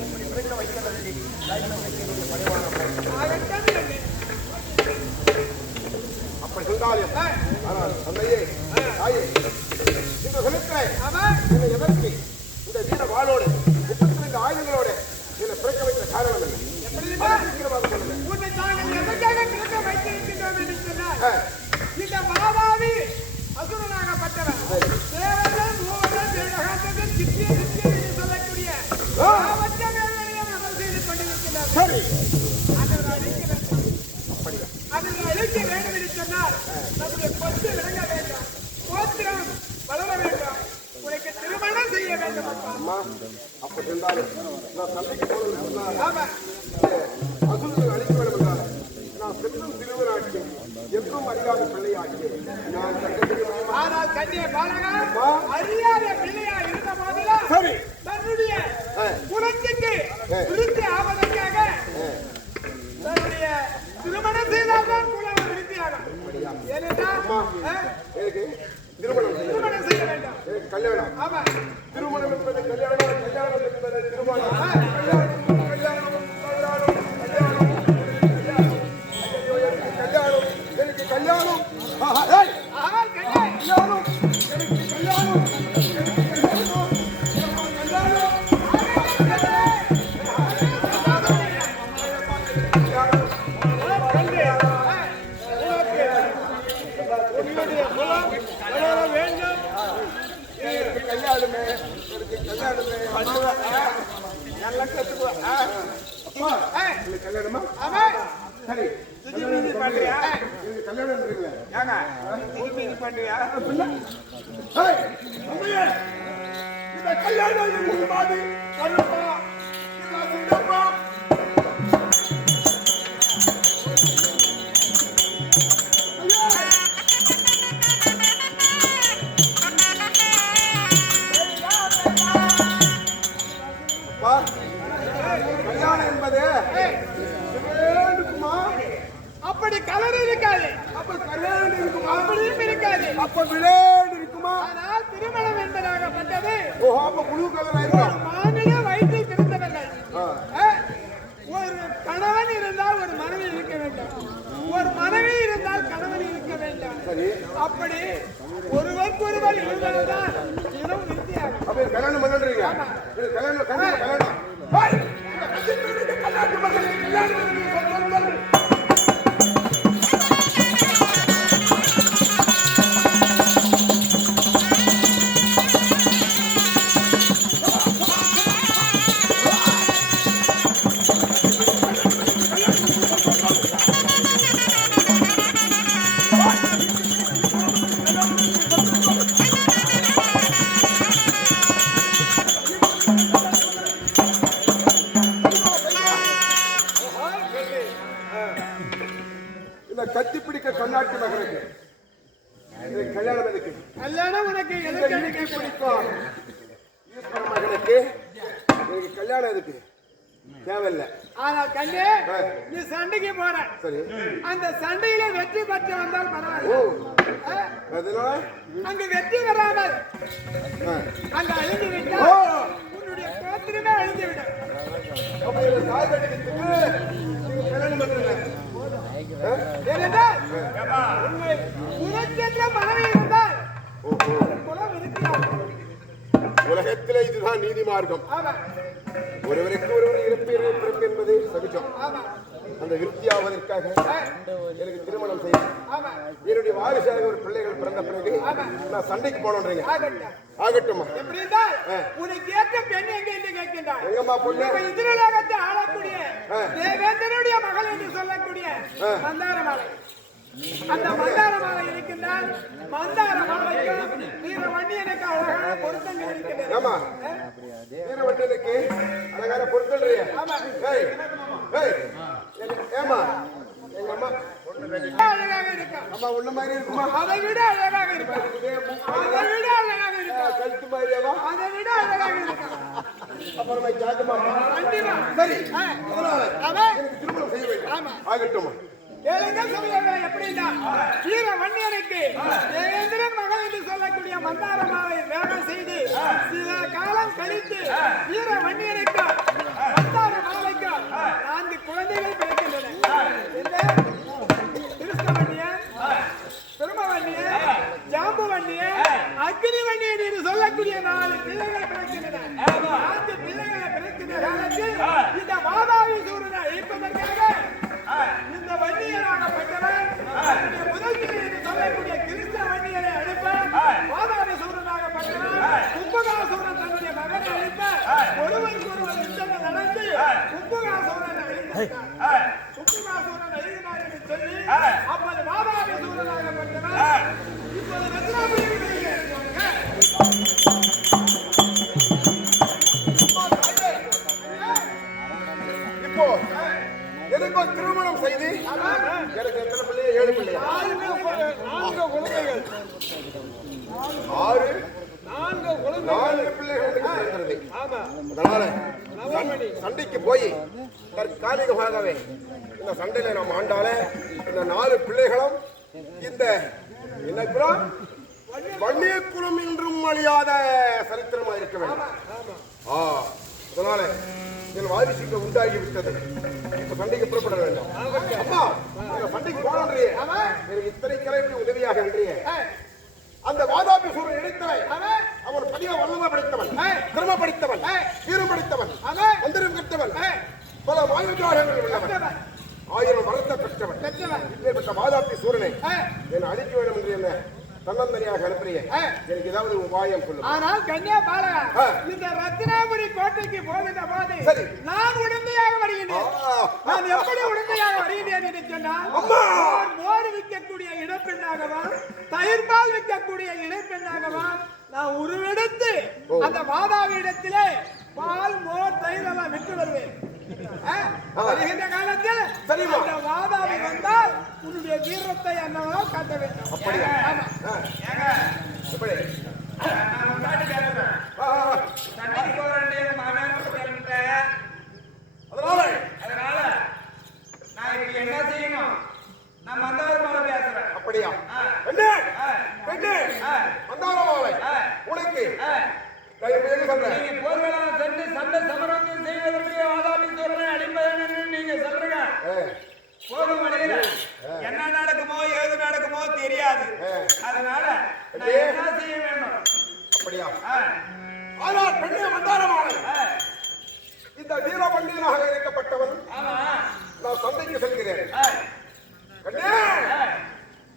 இப்படி பிறக்க வைக்கிறதற்கு அப்படி சொன்னாலும் ஆனால் தந்தையே தாயே இந்த சொல்லிக்கிறேன் என்னை எதற்கு இந்த வீர வாளோடு 32 ஆயுதங்களோடு என்னை பிறக்க வைக்கிற காரணம் இல்லை. சீக்கிரமாக சொல்லுங்க. உன்னை நாங்கள் எதற்காக பிறக்க வைத்திருக்கின்றோம் என்று சொன்னால் இந்த மாதாவி அசுரனாகப்பட்டவன் தேவர்கள் மூவர்கள் தேவகாந்தர்கள் சித்திய என்று சொல்லக்கூடிய பாவற்ற வேலையை அமல் செய்து கொண்டிருக்கிறார். சரி, அதை அழிக்க வேண்டும் என்று சொன்னால் நம்முடைய பத்து விளங்க வேண்டும், கோத்திரம் வளர வேண்டும், உனக்கு திருமணம் செய்ய வேண்டும். அம்மா, அப்படி இருந்தாலும் நான் சண்டைக்கு போனது சொன்னால் அசுரர்கள் அழிக்க வேண்டும் என்றால் நான் செல்லும் திருவராட்சி என்றும் அறியாத பிள்ளையாகி நான் ஆனால் கண்ணிய பாலகா அறியாத பிள்ளையா இருந்த போதிலும் சரி தன்னுடைய குலத்துக்கு விருத்தி ஆவதற்காக தன்னுடைய திருமணம் செய்தால்தான் குலம் விருத்தியாகும். ஏனென்றால் திருமணம் செய்ய வேண்டும். கல்யாணம். ஆமா, திருமணம் என்பது கல்யாணம், கல்யாணம் என்பது திருமணம். கல்யாணம் எல்லாம் கத்துக்குவா. அப்பா உங்களுக்கு கல்யாணமா? ஆமா. சரி சுத்தி மீதி பண்றியா? எனக்கு கல்யாணம் இருக்குல்ல? ஏங்க சுத்தி மீதி பண்றியா? ஏய், அம்மையே, இந்த கல்யாணம் எனக்கு பாதி கருப்பா இந்த சுண்டப்பா. அப்பா, கல்யாணம் என்பது இருக்குமா? அப்படி கலர் இருக்காது, அப்ப கல்யாணம் இருக்குமா? அப்படியும் இருக்காது. அப்ப விளையாடு இருக்குமா? ஆனால் திருமணம் என்பதாகப்பட்டது ஓஹோ, அப்ப புழு கலர் ஆயிருக்கும். மாநில வயிற்றில் பிறந்தவர்கள். ஆ. ஒரு கணவன் இருந்தால் ஒரு மனைவி இருக்க வேண்டும், ஒரு மனைவி இருந்தால் கணவன் இருக்க வேண்டும். சரி, அப்படி ஒருவருக்கொருவர் இருந்தால்தான் இனம் விருத்தியாகும். அப்ப இது கல்யாணம் பண்ணுறீங்க? இது கல்யாணம் கண்டிப்பா கல்யாணம். ஏய், இந்த கல்யாணத்துக்கு கல்யாணம் பண்ணுறீங்க, கல்யாணம் பண்ணுறீங்க. இந்த கத்தி பிடிக்க கண்ணாட்டி மகனுக்கு இது கல்யாணம் எதுக்கு? கல்யாணம் உனக்கு இந்த எதுக்கு இடுக்கி அடிக்க பிடிக்கும் ஈஸ்வர மகனுக்கு எனக்கு கல்யாணம் எதுக்கு? தேவையில்லை. ஆனால் கண்ணே, நீ சண்டைக்கு போற, சரி, அந்த சண்டையில வெற்றி பெற்று வந்தால் ஓ, பரவாயில்லை. அதனால அங்கு வெற்றி வராமல் ஆ. அங்கு அழிந்து ஓ, விட்டால் உன்னுடைய கோத்திரமே அழிந்து விடும். அப்ப இதை தாய் கட்டிக்கிறதுக்கு நீங்க கல்யாணம் பண்ணுங்க. ஆ? ஏனென்றால் உனக்கென்ற மனைவி இருந்தால் ஓஹோ, குலம் விருத்தியாகும். உலகத்திலே இதுதான் நீதி மார்க்கம். ஆமா, ஒருவருக்கு ஒருவர் பிறப்பு என்பது சகஜம். ஆமா, அந்த விருத்தியாவதற்காக எனக்கு திருமணம் செய்ய ஆமா, என்னுடைய வாரிசாக ஒரு பிள்ளைகள் பிறந்த பிறகு நான் சண்டைக்கு போனோன்றீங்க. ஆகட்டும். ஆகட்டுமா? எப்படி இருந்தால் உனக்கு ஏற்ற பெண் எங்க என்று கேட்கின்றார். எங்கம்மா பொண்ணு? இப்ப இந்திரலோகத்தை ஆளக்கூடிய தேவேந்திரனுடைய மகள் என்று சொல்லக்கூடிய மந்தாரமாலை. அந்த மந்தாரமாலை இருக்கின்றால் மந்தாரமாலைக்கும் வீரவன்னியனுக்கு அழகான பொருத்தங்கள் இருக்கின்றன. ஆமா, வீரவட்டனுக்கு அழகான பொருட்கள். ஆமா. ஏய், ஏய், ஏமா எங்க அம்மா அழகாக இருக்கும். அம்மா உள்ள மாதிரி இருக்குமா? அதை விட அழகாக இருக்கும். அதை விட அழகாக இருக்கும். கழுத்து மாதிரியாவா? அதை விட அழகாக இருக்கும். அப்புறமா ஜாக்கமா? கண்டிப்பா. சரி, ஆ. அதனால அவன் எனக்கு திருமணம் செய்ய வேண்டும். ஆமா. ஆகட்டுமா? ஏழைகள் சமூகங்கள் எப்படின்னா வீரவன்னியனுக்கு தேவேந்திரன் மகள் என்று சொல்லக்கூடிய மந்தாரமாலை வேகம் செய்து சில காலம் கழித்து வீரவன்னியனுக்கு மந்தாரமாலைக்கு 4 குழந்தைகள் பிறக்கின்றன. கிருஷ்ணவன்னியன், பெருமவன்னியன், ஜாம்புவன்னியன், அக்னிவன்னியன் என்று சொல்லக்கூடிய 4 பிள்ளைகள் பிறக்கின்றன. 4 பிள்ளைகளை பிறக்கின்ற காலத்தில் இந்த மாதாவி சூரனை அழிப்பதற்காக இந்த வன்னியராகப்பட்டவர் முதல் பிள்ளை என்று சொல்லக்கூடிய கிருஷ்ண வன்னியரை அழிப்ப மாதாவி சூரனாகப்பட்டவர் கும்பகாசூரன் தன்னுடைய மகனை அழிப்ப ஒருவருக்கொருவர் யுத்தம் நடந்து கும்பகாசூரன் அழிந்தார். கும்பகாசூரன் அழிந்தார் என்று சொல்லி அப்போது மாதாவி சூரனாகப்பட்டவர் இப்போது ரத்னாபுரியில் இப்போ எனக்கு திருமணம் செய்து எனக்கு எத்தனை பிள்ளையா? 7 பிள்ளையா? 4 குழந்தைகள். 4 பிள்ளைகள் எனக்கு பிறந்தது. அதனால சண்டைக்கு போய் தற்காலிகமாகவே இந்த சண்டையில நாம் ஆண்டாலே இந்த 4 பிள்ளைகளும் இந்த என்ன குலம்? வன்னிய குலம் என்றும் அழியாத சரித்திரமா இருக்க வேண்டும். அதனால என் வாரிசுக்கு உண்டாகி விட்டது. இப்ப சண்டைக்கு புறப்பட வேண்டும். அப்பா, இந்த சண்டைக்கு போனே எனக்கு இத்தனை கிளம்பி உதவியாக என்றியே அந்த வாதாபி சூரன் இடைத்தலை அவன் பதிக வல்லமை படித்தவன், திறமை படித்தவன், வீரம் படித்தவன், மந்திரம் கற்றவன், பல வாயுஜாரங்கள் உள்ளவன், 1000 வரத்தை பெற்றவன். இப்பேற்பட்ட வாதாபி சூரனை என்னை அழிக்க வேண்டும் என்று என்ன தன்னந்தனியாக அனுப்புறீங்க. எனக்கு ஏதாவது உபாயம் சொல்லுங்க. ஆனால் கன்னியா பாலகா, இந்த ரத்தினாபுரி கோட்டைக்கு போகின்ற போது நான் உடந்தையாக வருகிறேன். நான் எப்படி உடந்தையாக வருகிறேன் என்று சொன்னால், மோர் விற்கக்கூடிய இடைப்பெண்ணாகவா, தயிர்பால் விற்கக்கூடிய இடைப்பெண்ணாகவா நான் உருவெடுத்து அந்த மாதாவி இடத்திலே பால், மோர், தயிர் எல்லாம் விட்டு வருவேன். வருகின்ற காலத்தில் அந்த மாதாவி வந்தால் உன்னுடைய வீரத்தை என்னவோ காட்ட வேண்டும். அப்படியா? எப்படி? அதனால நான் இப்ப என்ன செய்யணும்? நான் மந்தாரமாலை பேசுறேன். அப்படியா? பெண்ணே, பெண்ணே, மந்தாரமாலை உனக்கு நீங்க போர்வெல்லாம் சென்று சண்டை சமரங்கள் செய்வதற்கு ஆதாமித்தோரனை அடிப்பதற்கு நீங்க சொல்றீங்க. போகும் வழியில என்ன நடக்குமோ ஏது நடக்குமோ தெரியாது. அதனால நான் என்ன செய்ய வேண்டும்? அப்படியா? ஆனால் பெண்ணே மந்தாரமாலை, இந்த வீரபண்டியனாக இருக்கப்பட்டவன் நான் சந்தைக்கு செல்கிறேன். பெண்ணே,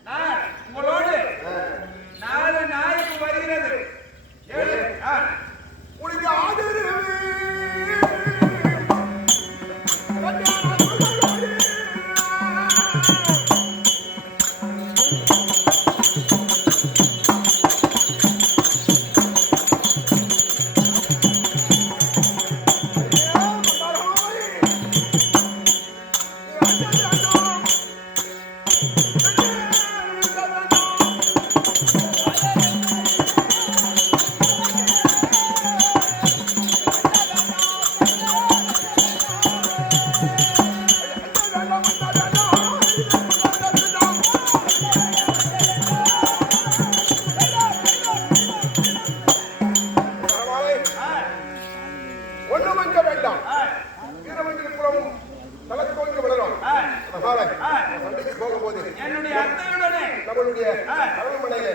நான் உங்களோடு 4 நாளைக்கு வருகிறது. உனக்கு ஆதரவு நம்மளுடைய அரண்மனையிலே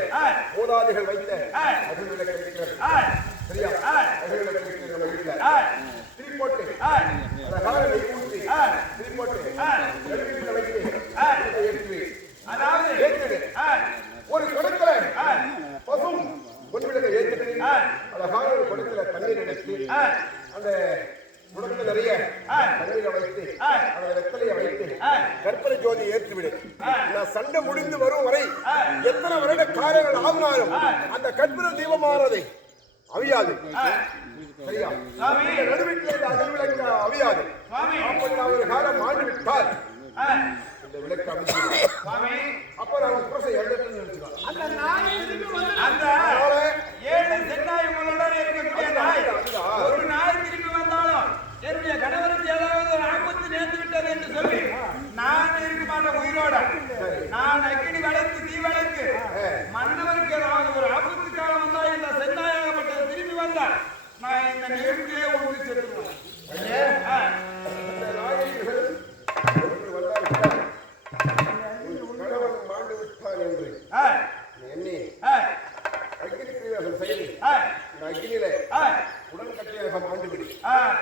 மூதாதைகள் வைத்த அகில்விளக்கு கிடைக்கிறது. சரியா? அகில்விளக்கு கிடைக்கிறது நம்ம வீட்டுல. திரி போட்டு அழகாக நெய் ஊற்றி திரி போட்டு நெருப்பில வைத்து ஏற்றி, அதாவது ஏற்றிடு. ஒரு குடத்துல பசும் பொன்விளக்கை ஏற்றிட்டு அழகான ஒரு குடத்துல தண்ணீர் எடுத்து அந்த குடத்துல நிறைய தண்ணீரை வைத்து அந்த வெத்தலையை வைத்து கற்பனை ஜோதி ஏற்றிவிடு. நான் சண்டை முடிந்து வரும் வரை எத்தனை வருட காலங்கள் ஆகினாலும் அந்த கற்பனை தீபமானதை அவியாது. சரியா? நடுவீட்டில் அகல்விளக்கு அவியாது. ஒரு காலம் ஆண்டு விட்டால் இந்த விளக்கு அமைச்சு அப்ப நான் புரசை எழுதட்டு நினைச்சுக்கலாம். அந்த 7 சென்னாய் உங்களுடன் இருக்கக்கூடிய நாய் ஒரு நாய் திரும்பி வந்தாலும் என்னுடைய கணவருக்கு ஏதாவது ஆபத்து நேர்ந்து விட்டது என்று சொல்லி நான் இருக்க மாட்டேன் உயிரோட. நான் அக்கினி வளர்த்து தீ வளர்க்கு மன்னவருக்கு ஏதாவது ஒரு ஆபத்து காலம் வந்தா இந்த சென்னாயாகப்பட்டது திரும்பி வந்தா நான் இந்த நெருப்பிலே ஒன்று செலுத்துவேன். கணவன் மாண்டு விட்டான் என்று எண்ணி அக்கினி கிரியாசம் செய்து அக்கினியில உடன்கட்டையாக மாண்டு விடு.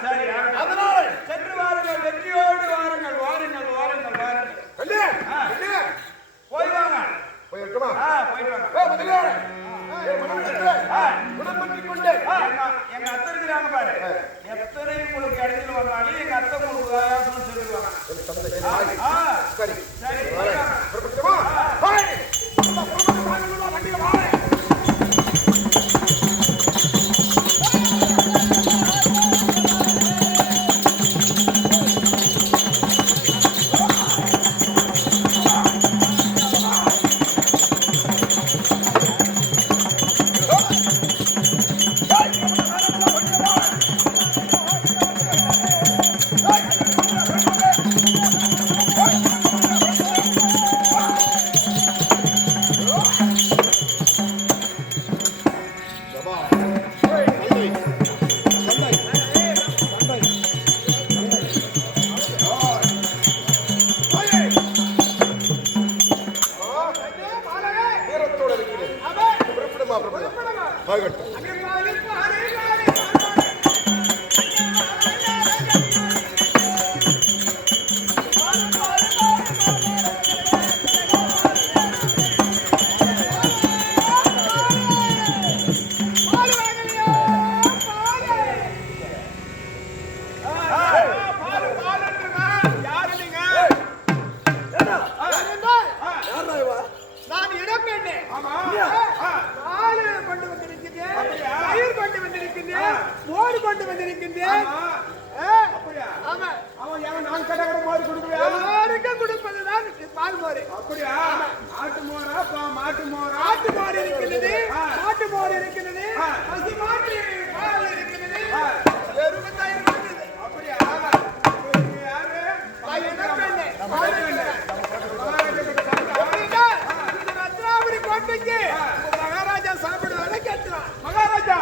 சரி, அதனால் சென்று வாருங்கள், வெற்றியோடு வாருங்கள், வாருங்கள், வாருங்கள், வாருங்கள். போய் வாங்க. போயிருக்குமா? போயிட்டு வாங்க. எங்க அத்தை இருக்கிறாங்க பாரு, எத்தனை உங்களுக்கு இடத்துல வந்தாலும் எங்க அத்தை உங்களுக்கு ஆயாசம் சொல்லிடுவாங்க. சரி சரி, ஆமா. பால் கொண்டு வந்திருக்கிறேன், அப்படியா? தயிர் கொண்டு வந்திருக்கிறேன், மோர் கொண்டு வந்திருக்கிறேன். ஆமா. ஆ, அப்படியா? ஆமா. அவன் ஏன் நான் கடை கூட மோர் கொடுக்குறியா? எல்லாருக்கும் கொடுப்பதுதான் பால் மோர். அப்படியா? ஆட்டு மோரா மாட்டு மோரா? ஆட்டு மோர் இருக்கிறது, ஆ. மாட்டு மோர் இருக்கிறது, ஆ. பசு மாட்டு பால் இருக்கிறது, ஆ. எருமை தயிர் இருக்கிறது. அப்படியா? நீ யாரு? நான் என்ன பெண்ணு? பால் இருக்கிறேன். மகாராஜா அப்படின்னா, இந்த ரத்னாபுரி கோட்டைக்கு மகாராஜா சாப்பிடுவாங்க கேட்கிறான். மகாராஜா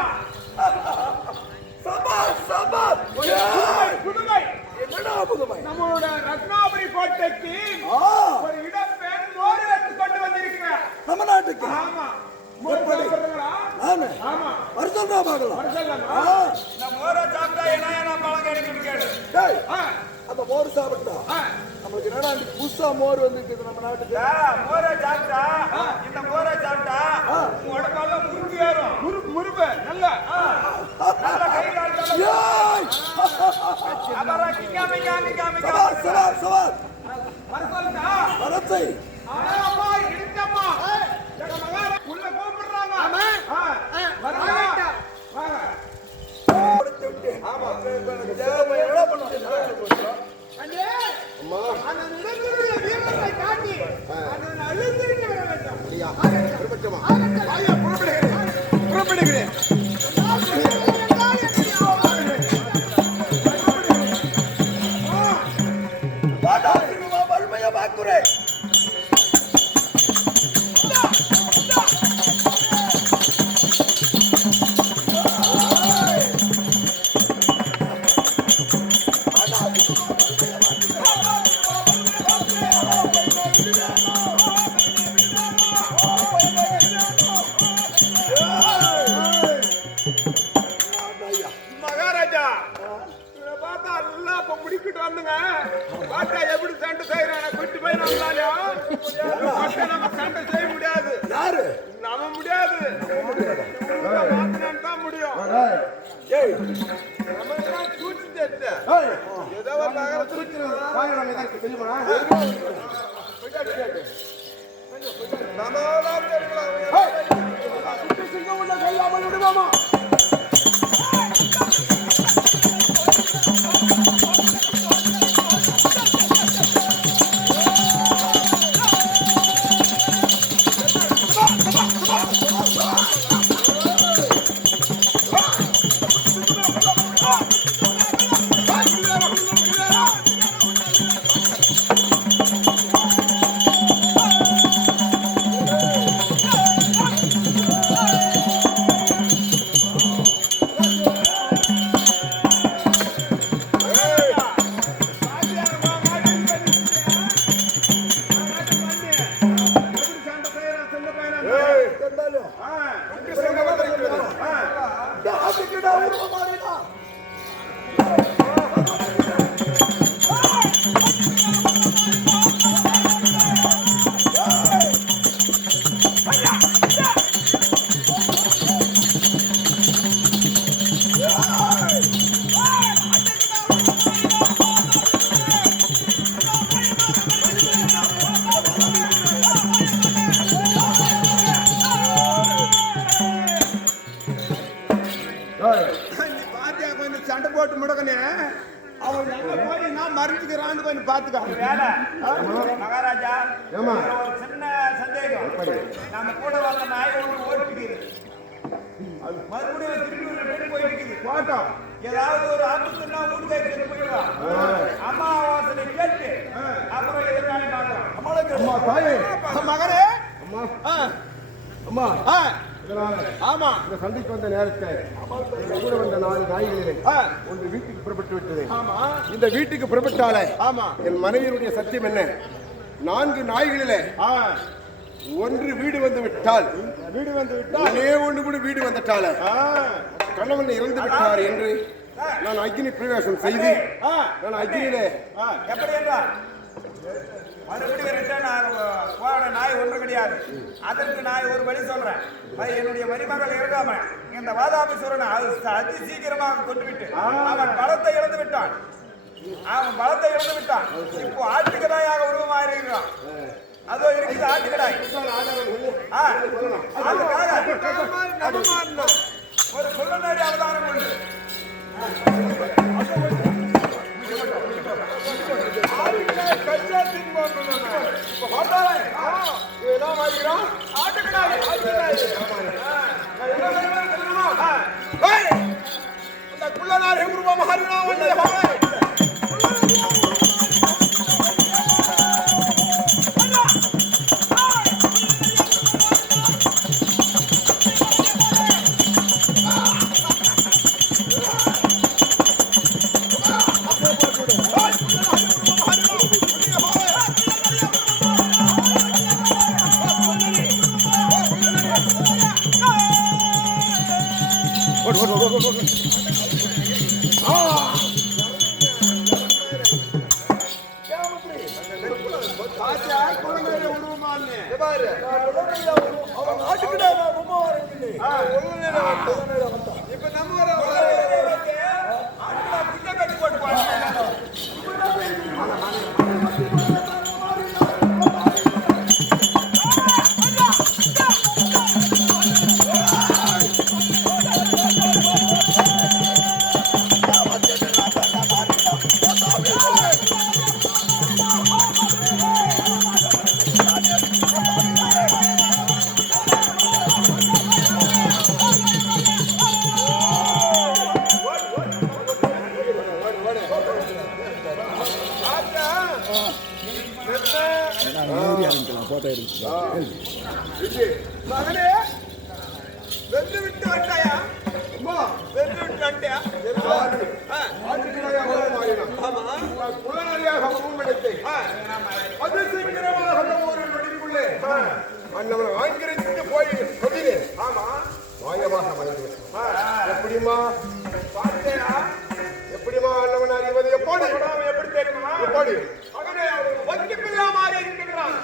புதுமை நம்மளோட ரத்னாபுரி கோட்டைக்கு ஒரு இடம் பேர் மோர் எடுத்து கொண்டு வந்திருக்கிறேன். நம்ம நாட்டுக்கு ஆமா. மோர் சாப்பிடுறீங்களா? நானு ஆமா. வருஷம்னா பார்க்கலாம். வரசல்லமா? இந்த மோரை சாப்பிட்டா என்ன பழம் கிடைக்குன்னு கேளு. டேய், ஆ, அந்த மோர் சாப்பிட்டா ஆ. நம்மளுக்கு என்னடா இந்த புதுசா மோர் வந்துருக்குது நம்ம நாட்டுக்கு. மோரை சாப்பிட்டா இந்த மோரை சாப்பிட்டா உங்க உடம்பெல்லாம் முறுக்கு ஏறும். முறுப்பு நல்ல கை கால் ஏய்! அப்புறம் கிங்காமி சவால் சவால் சவால் வரசல்லா. வரத்தை ஆமா இருக்கம்மா. எங்க மகாராஜா உள்ள கூப்பிடுறாங்க. ஆமா. வாங்க. வாங்க. கொடுத்து விட்டு ஆமா எனக்கு தேவை என்ன பண்ணுவாங்க. அண்ணே, அந்த நிலத்திலுள்ள வீரத்தை காட்டி அதன் அழுந்திருந்து வர வேண்டும். ஐயா, பெருமச்சமா. புறப்படுகிறேன். வாடா திரும்ப வறுமையை பார்க்கிறேன். மகாராஜா இவனை பார்த்தா எல்லாம் இப்ப முடிக்கிட்டு வந்துங்க. பார்த்தா எப்படி சண்டை செய்யறான கூட்டு போய் நம்மளாலையும் நம்ம சண்டை செய்ய முடியாது. யாரு நம்ம முடியாது. மாத்தினான் தான் முடியும். ஏய் நம்ம எல்லாம் சூழ்ச்சி எடுத்து ஏய் ஏதோ ஒரு நகரம் சூழ்ச்சிருந்தா சிங்கம் உள்ள கொல்லாமல் விடுவாமா. சண்டை போட்டு முடக்கனே அவன் எங்க போய் நான் மறைஞ்சுக்கிறான்னு கொஞ்சம் பாத்துக்க. வேலை மகாராஜா ஒரு சின்ன சந்தேகம். நம்ம கூட வந்த நாய் ஒன்று ஓடிக்குது. மறுபடியும் திருப்பி ரிட்டர்ன் போயிருக்குது. போட்டோம் ஏதாவது ஒரு ஆபத்துன்னா வீட்டுக்கு எடுத்து போயிடுவான். அமாவாசனை கேட்டு அப்புறம் எதிர்காலம் பார்க்கலாம். மகனே அம்மா ஆ, ஆமா இந்த சண்டைக்கு வந்த நேரத்தை கூட வந்த 4 நாய்களிலே ஒன்று வீட்டுக்கு புறப்பட்டு விட்டது. ஆமா இந்த வீட்டுக்கு புறப்பட்டாலே ஆமா என் மனைவியினுடைய சத்தியம் என்ன? 4 நாய்களிலே ஒன்று வீடு வந்து விட்டால் வீடு வந்து விட்டால் ஒரே ஒன்று கூட வீடு வந்துட்டால கணவன் இறந்து விட்டார் என்று நான் அக்னி பிரவேசம் செய்து நான் அக்னியிலே எப்படி என்றால் மறுபடியும் ரிட்டர்ன் போன நாய் ஒன்று கிடையாது. அதற்கு நான் ஒரு வழி சொல்றேன். என்னுடைய மருமகள் இருக்காம இந்த வாதாபிசூரனை அதி சீக்கிரமாக கொண்டுவிட்டு அவன் பலத்தை இழந்து விட்டான். இப்போ ஆட்டுக்கடாயாக உருவமாக இருக்கிறான். அதோ இருக்குது ஆட்டுக்கடாய். ஒரு குள்ளநரி அவதாரம் உண்டு. இப்ப பார்த்தாலே இதெல்லாம் வாங்கிக்கிறோம். ஆட்டுக்கடாய் அந்த குள்ளநாரி உருவம் ஹரிநாவன் இப்ப நம்ம கட்டி போட்டு மகனே வென்று விட்டு வந்தாயா? வென்று விட்டு வந்தாயா? ஆமா குள்ளநரியாக உருவெடுத்தேன். அது சீக்கிரமாக ஒரு நொடிக்குள்ளே அண்ணவனை ஆங்கிரித்து போய் சொல்லினேன். ஆமா மாயமாக மறைந்து எப்படிமா பார்த்தேனா? எப்படிமா அண்ணவன் அறிவது எப்படி எப்படி தெரியுமா? எப்படி மகனே வங்கி பிள்ளை மாறி இருக்கின்றான்.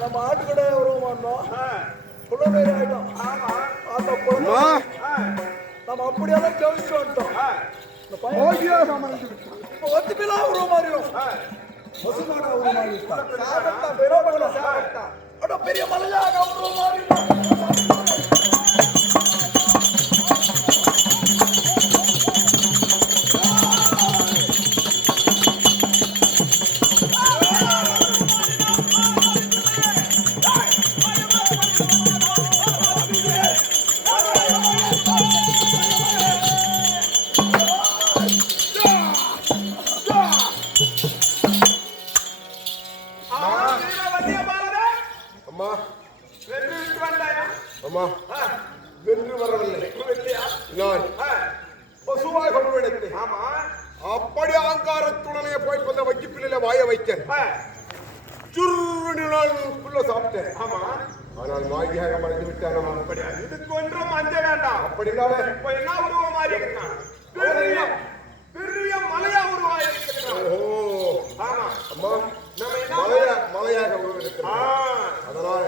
நம்ம ஆட்டுக்கடை உருவம் வந்தோம். குள்ளநரி ஆயிட்டோம். அந்த குழந்தை நம்ம அப்படியெல்லாம் கவிச்சு வந்துட்டோம். இந்த பையன் இப்ப ஒத்துப்பிலா உருவம் மாறிடும். பசுமான உருவம் மாறிட்டான். சாப்பிட்டா பெரிய சாப்பிட்டா அட பெரிய மலையாக உருவம் மாறிடும். அம்மா வென்று வரவில்லை. நான் பசுவாய் கொள்வெடுத்தேன். அப்படி அகங்காரத்துடனே போய் அந்த வக்கிப்பிள்ளையில வாய வைத்தேன். சுருள் சாப்பிட்டேன். ஆனால் மாகியாக மறைந்து விட்டேன். இதுக்கு ஒன்றும் அஞ்ச வேண்டாம். அப்படினால இப்ப என்ன உருவம் மாறி இருக்கான்? பெரிய மலையா உருவாகி இருக்கிறான். ஓஹோ ஆமா அம்மா மலையாக உருவெடுக்கிறேன். அதனால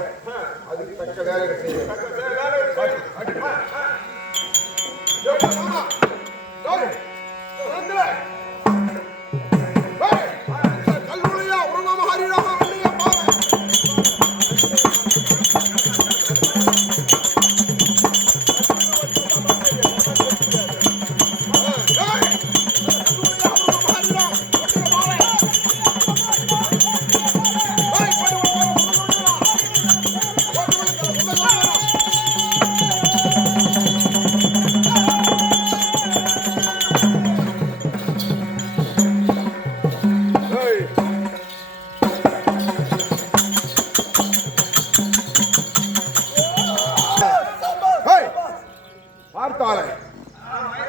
அதுக்கு தக்க வேலை செய்ய கல்லுளையா உருவமாக அறியாம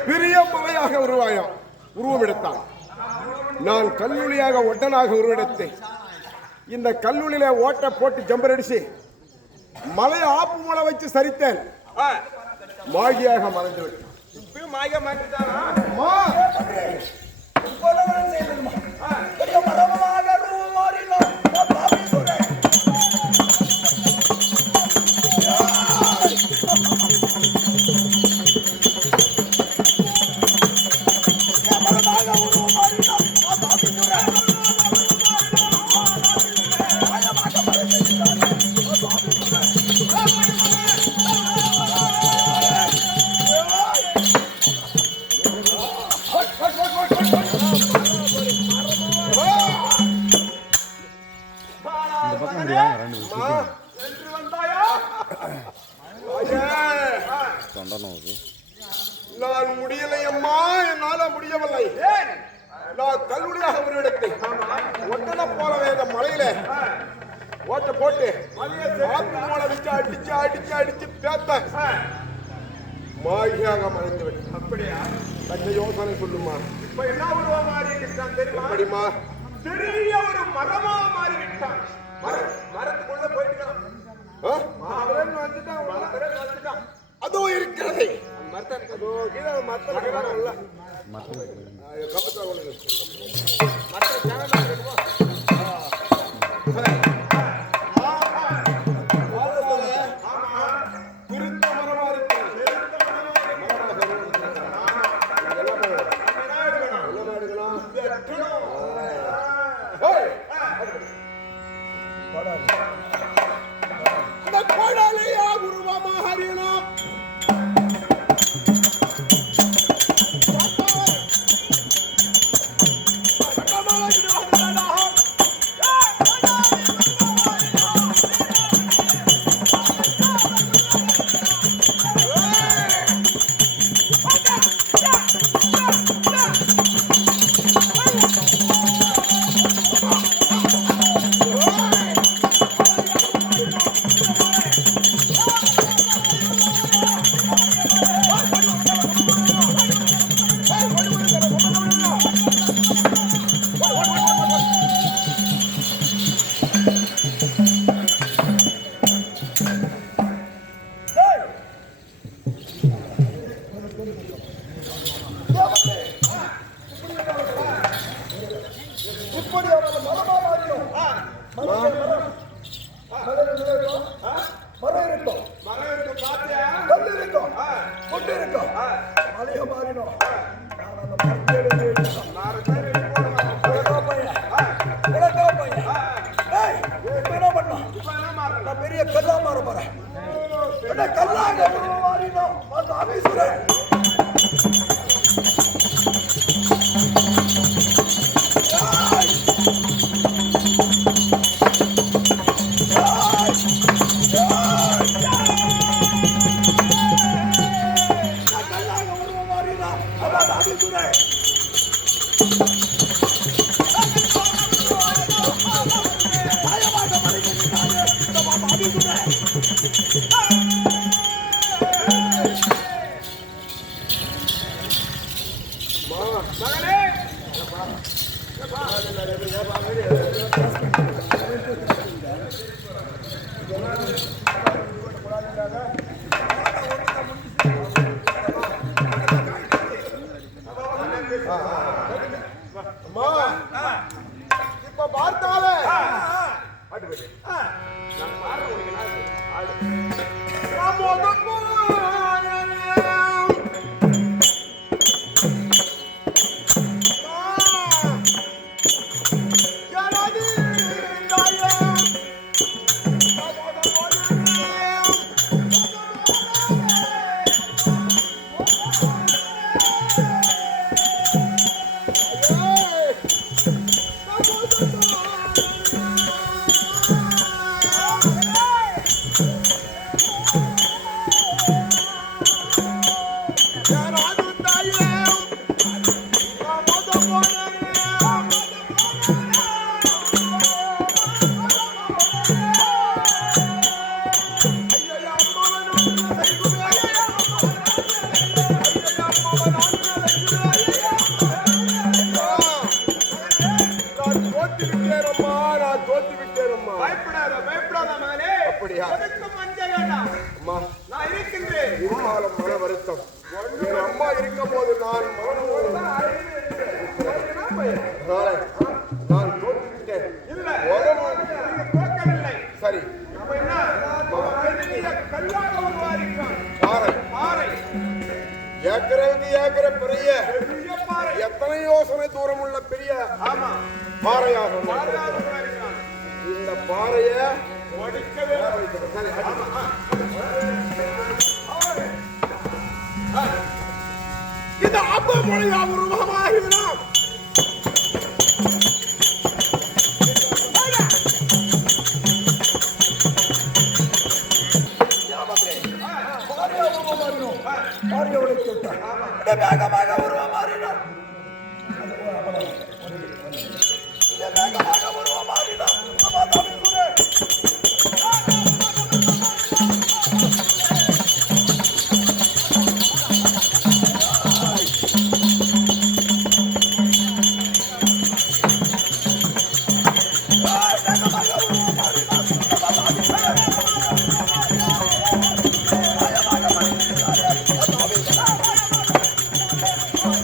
பெரிய மலையாக உருவம் எடுத்தான். நான் கல்லூலியாக ஒட்டனாக உருவெடுத்தேன். இந்த கல்லூலியில ஓட்ட போட்டு ஜம்பர் அடிச்சு மலையை ஆப்பு மலை வச்சு சரித்தேன். மாகியாக மறைந்து விட்டான். மாய மாற்றிட்டானா? நான் முடியலை அம்மா, என்னால முடியவில்லை. நான் கல்லூரியாக ஒரு இடத்தை ஒட்டனை போலவே இந்த மலையில ஓட்ட போட்டு ஆப்பு மலை வச்சு அடிச்சு அடிச்சு அடிச்சு பேத்தேன். மாகியாக மறைந்து விட்டேன். அப்படியா? கொஞ்சம் யோசனை சொல்லுமா. இப்ப என்ன உருவா மாறி விட்டான் தெரியுமா? அப்படிமா? பெரிய ஒரு மரமா மாறி விட்டான். மரத்துக்குள்ள போயிட்டான். வந்துட்டான். அதோ இருக்கிறது. பெரிய கல்லா மாற போறேன். கல்லாக மாறினோம். இப்ப பார்த்தாலே Come on. அப்படியா? எதுக்கும் அஞ்ச வேண்டாம். அம்மா, நான் இருக்கின்றேன். இருந்தாலும் மன வருத்தம். என் அம்மா இருக்கும் போது நான் நான் தோற்றுவிட்டேன். இல்ல, உலகம் நீங்க தோற்கவில்லை. சரி, அப்ப என்ன? பெரிய கல்லாக உருவாயிருக்கான். பாறை பாறை, ஏக்கருக்கு ஏக்கர பெரிய பெரிய பாறை. எத்தனை யோசனை தூரம் உள்ள பெரிய ஆமா, பாறையாக உள்ளது. பாறையாக உருவாயிருக்கான். இந்த பாறைய ஒடிக்கவே சரி, இந்த அப்ப மொழியா உருவமாகிவிடும். பாரிய உடைத்து விட்டார். இந்த வேகமாக உருவம் மாறினார். இந்த வேகமாக உருவம் மாறினார்.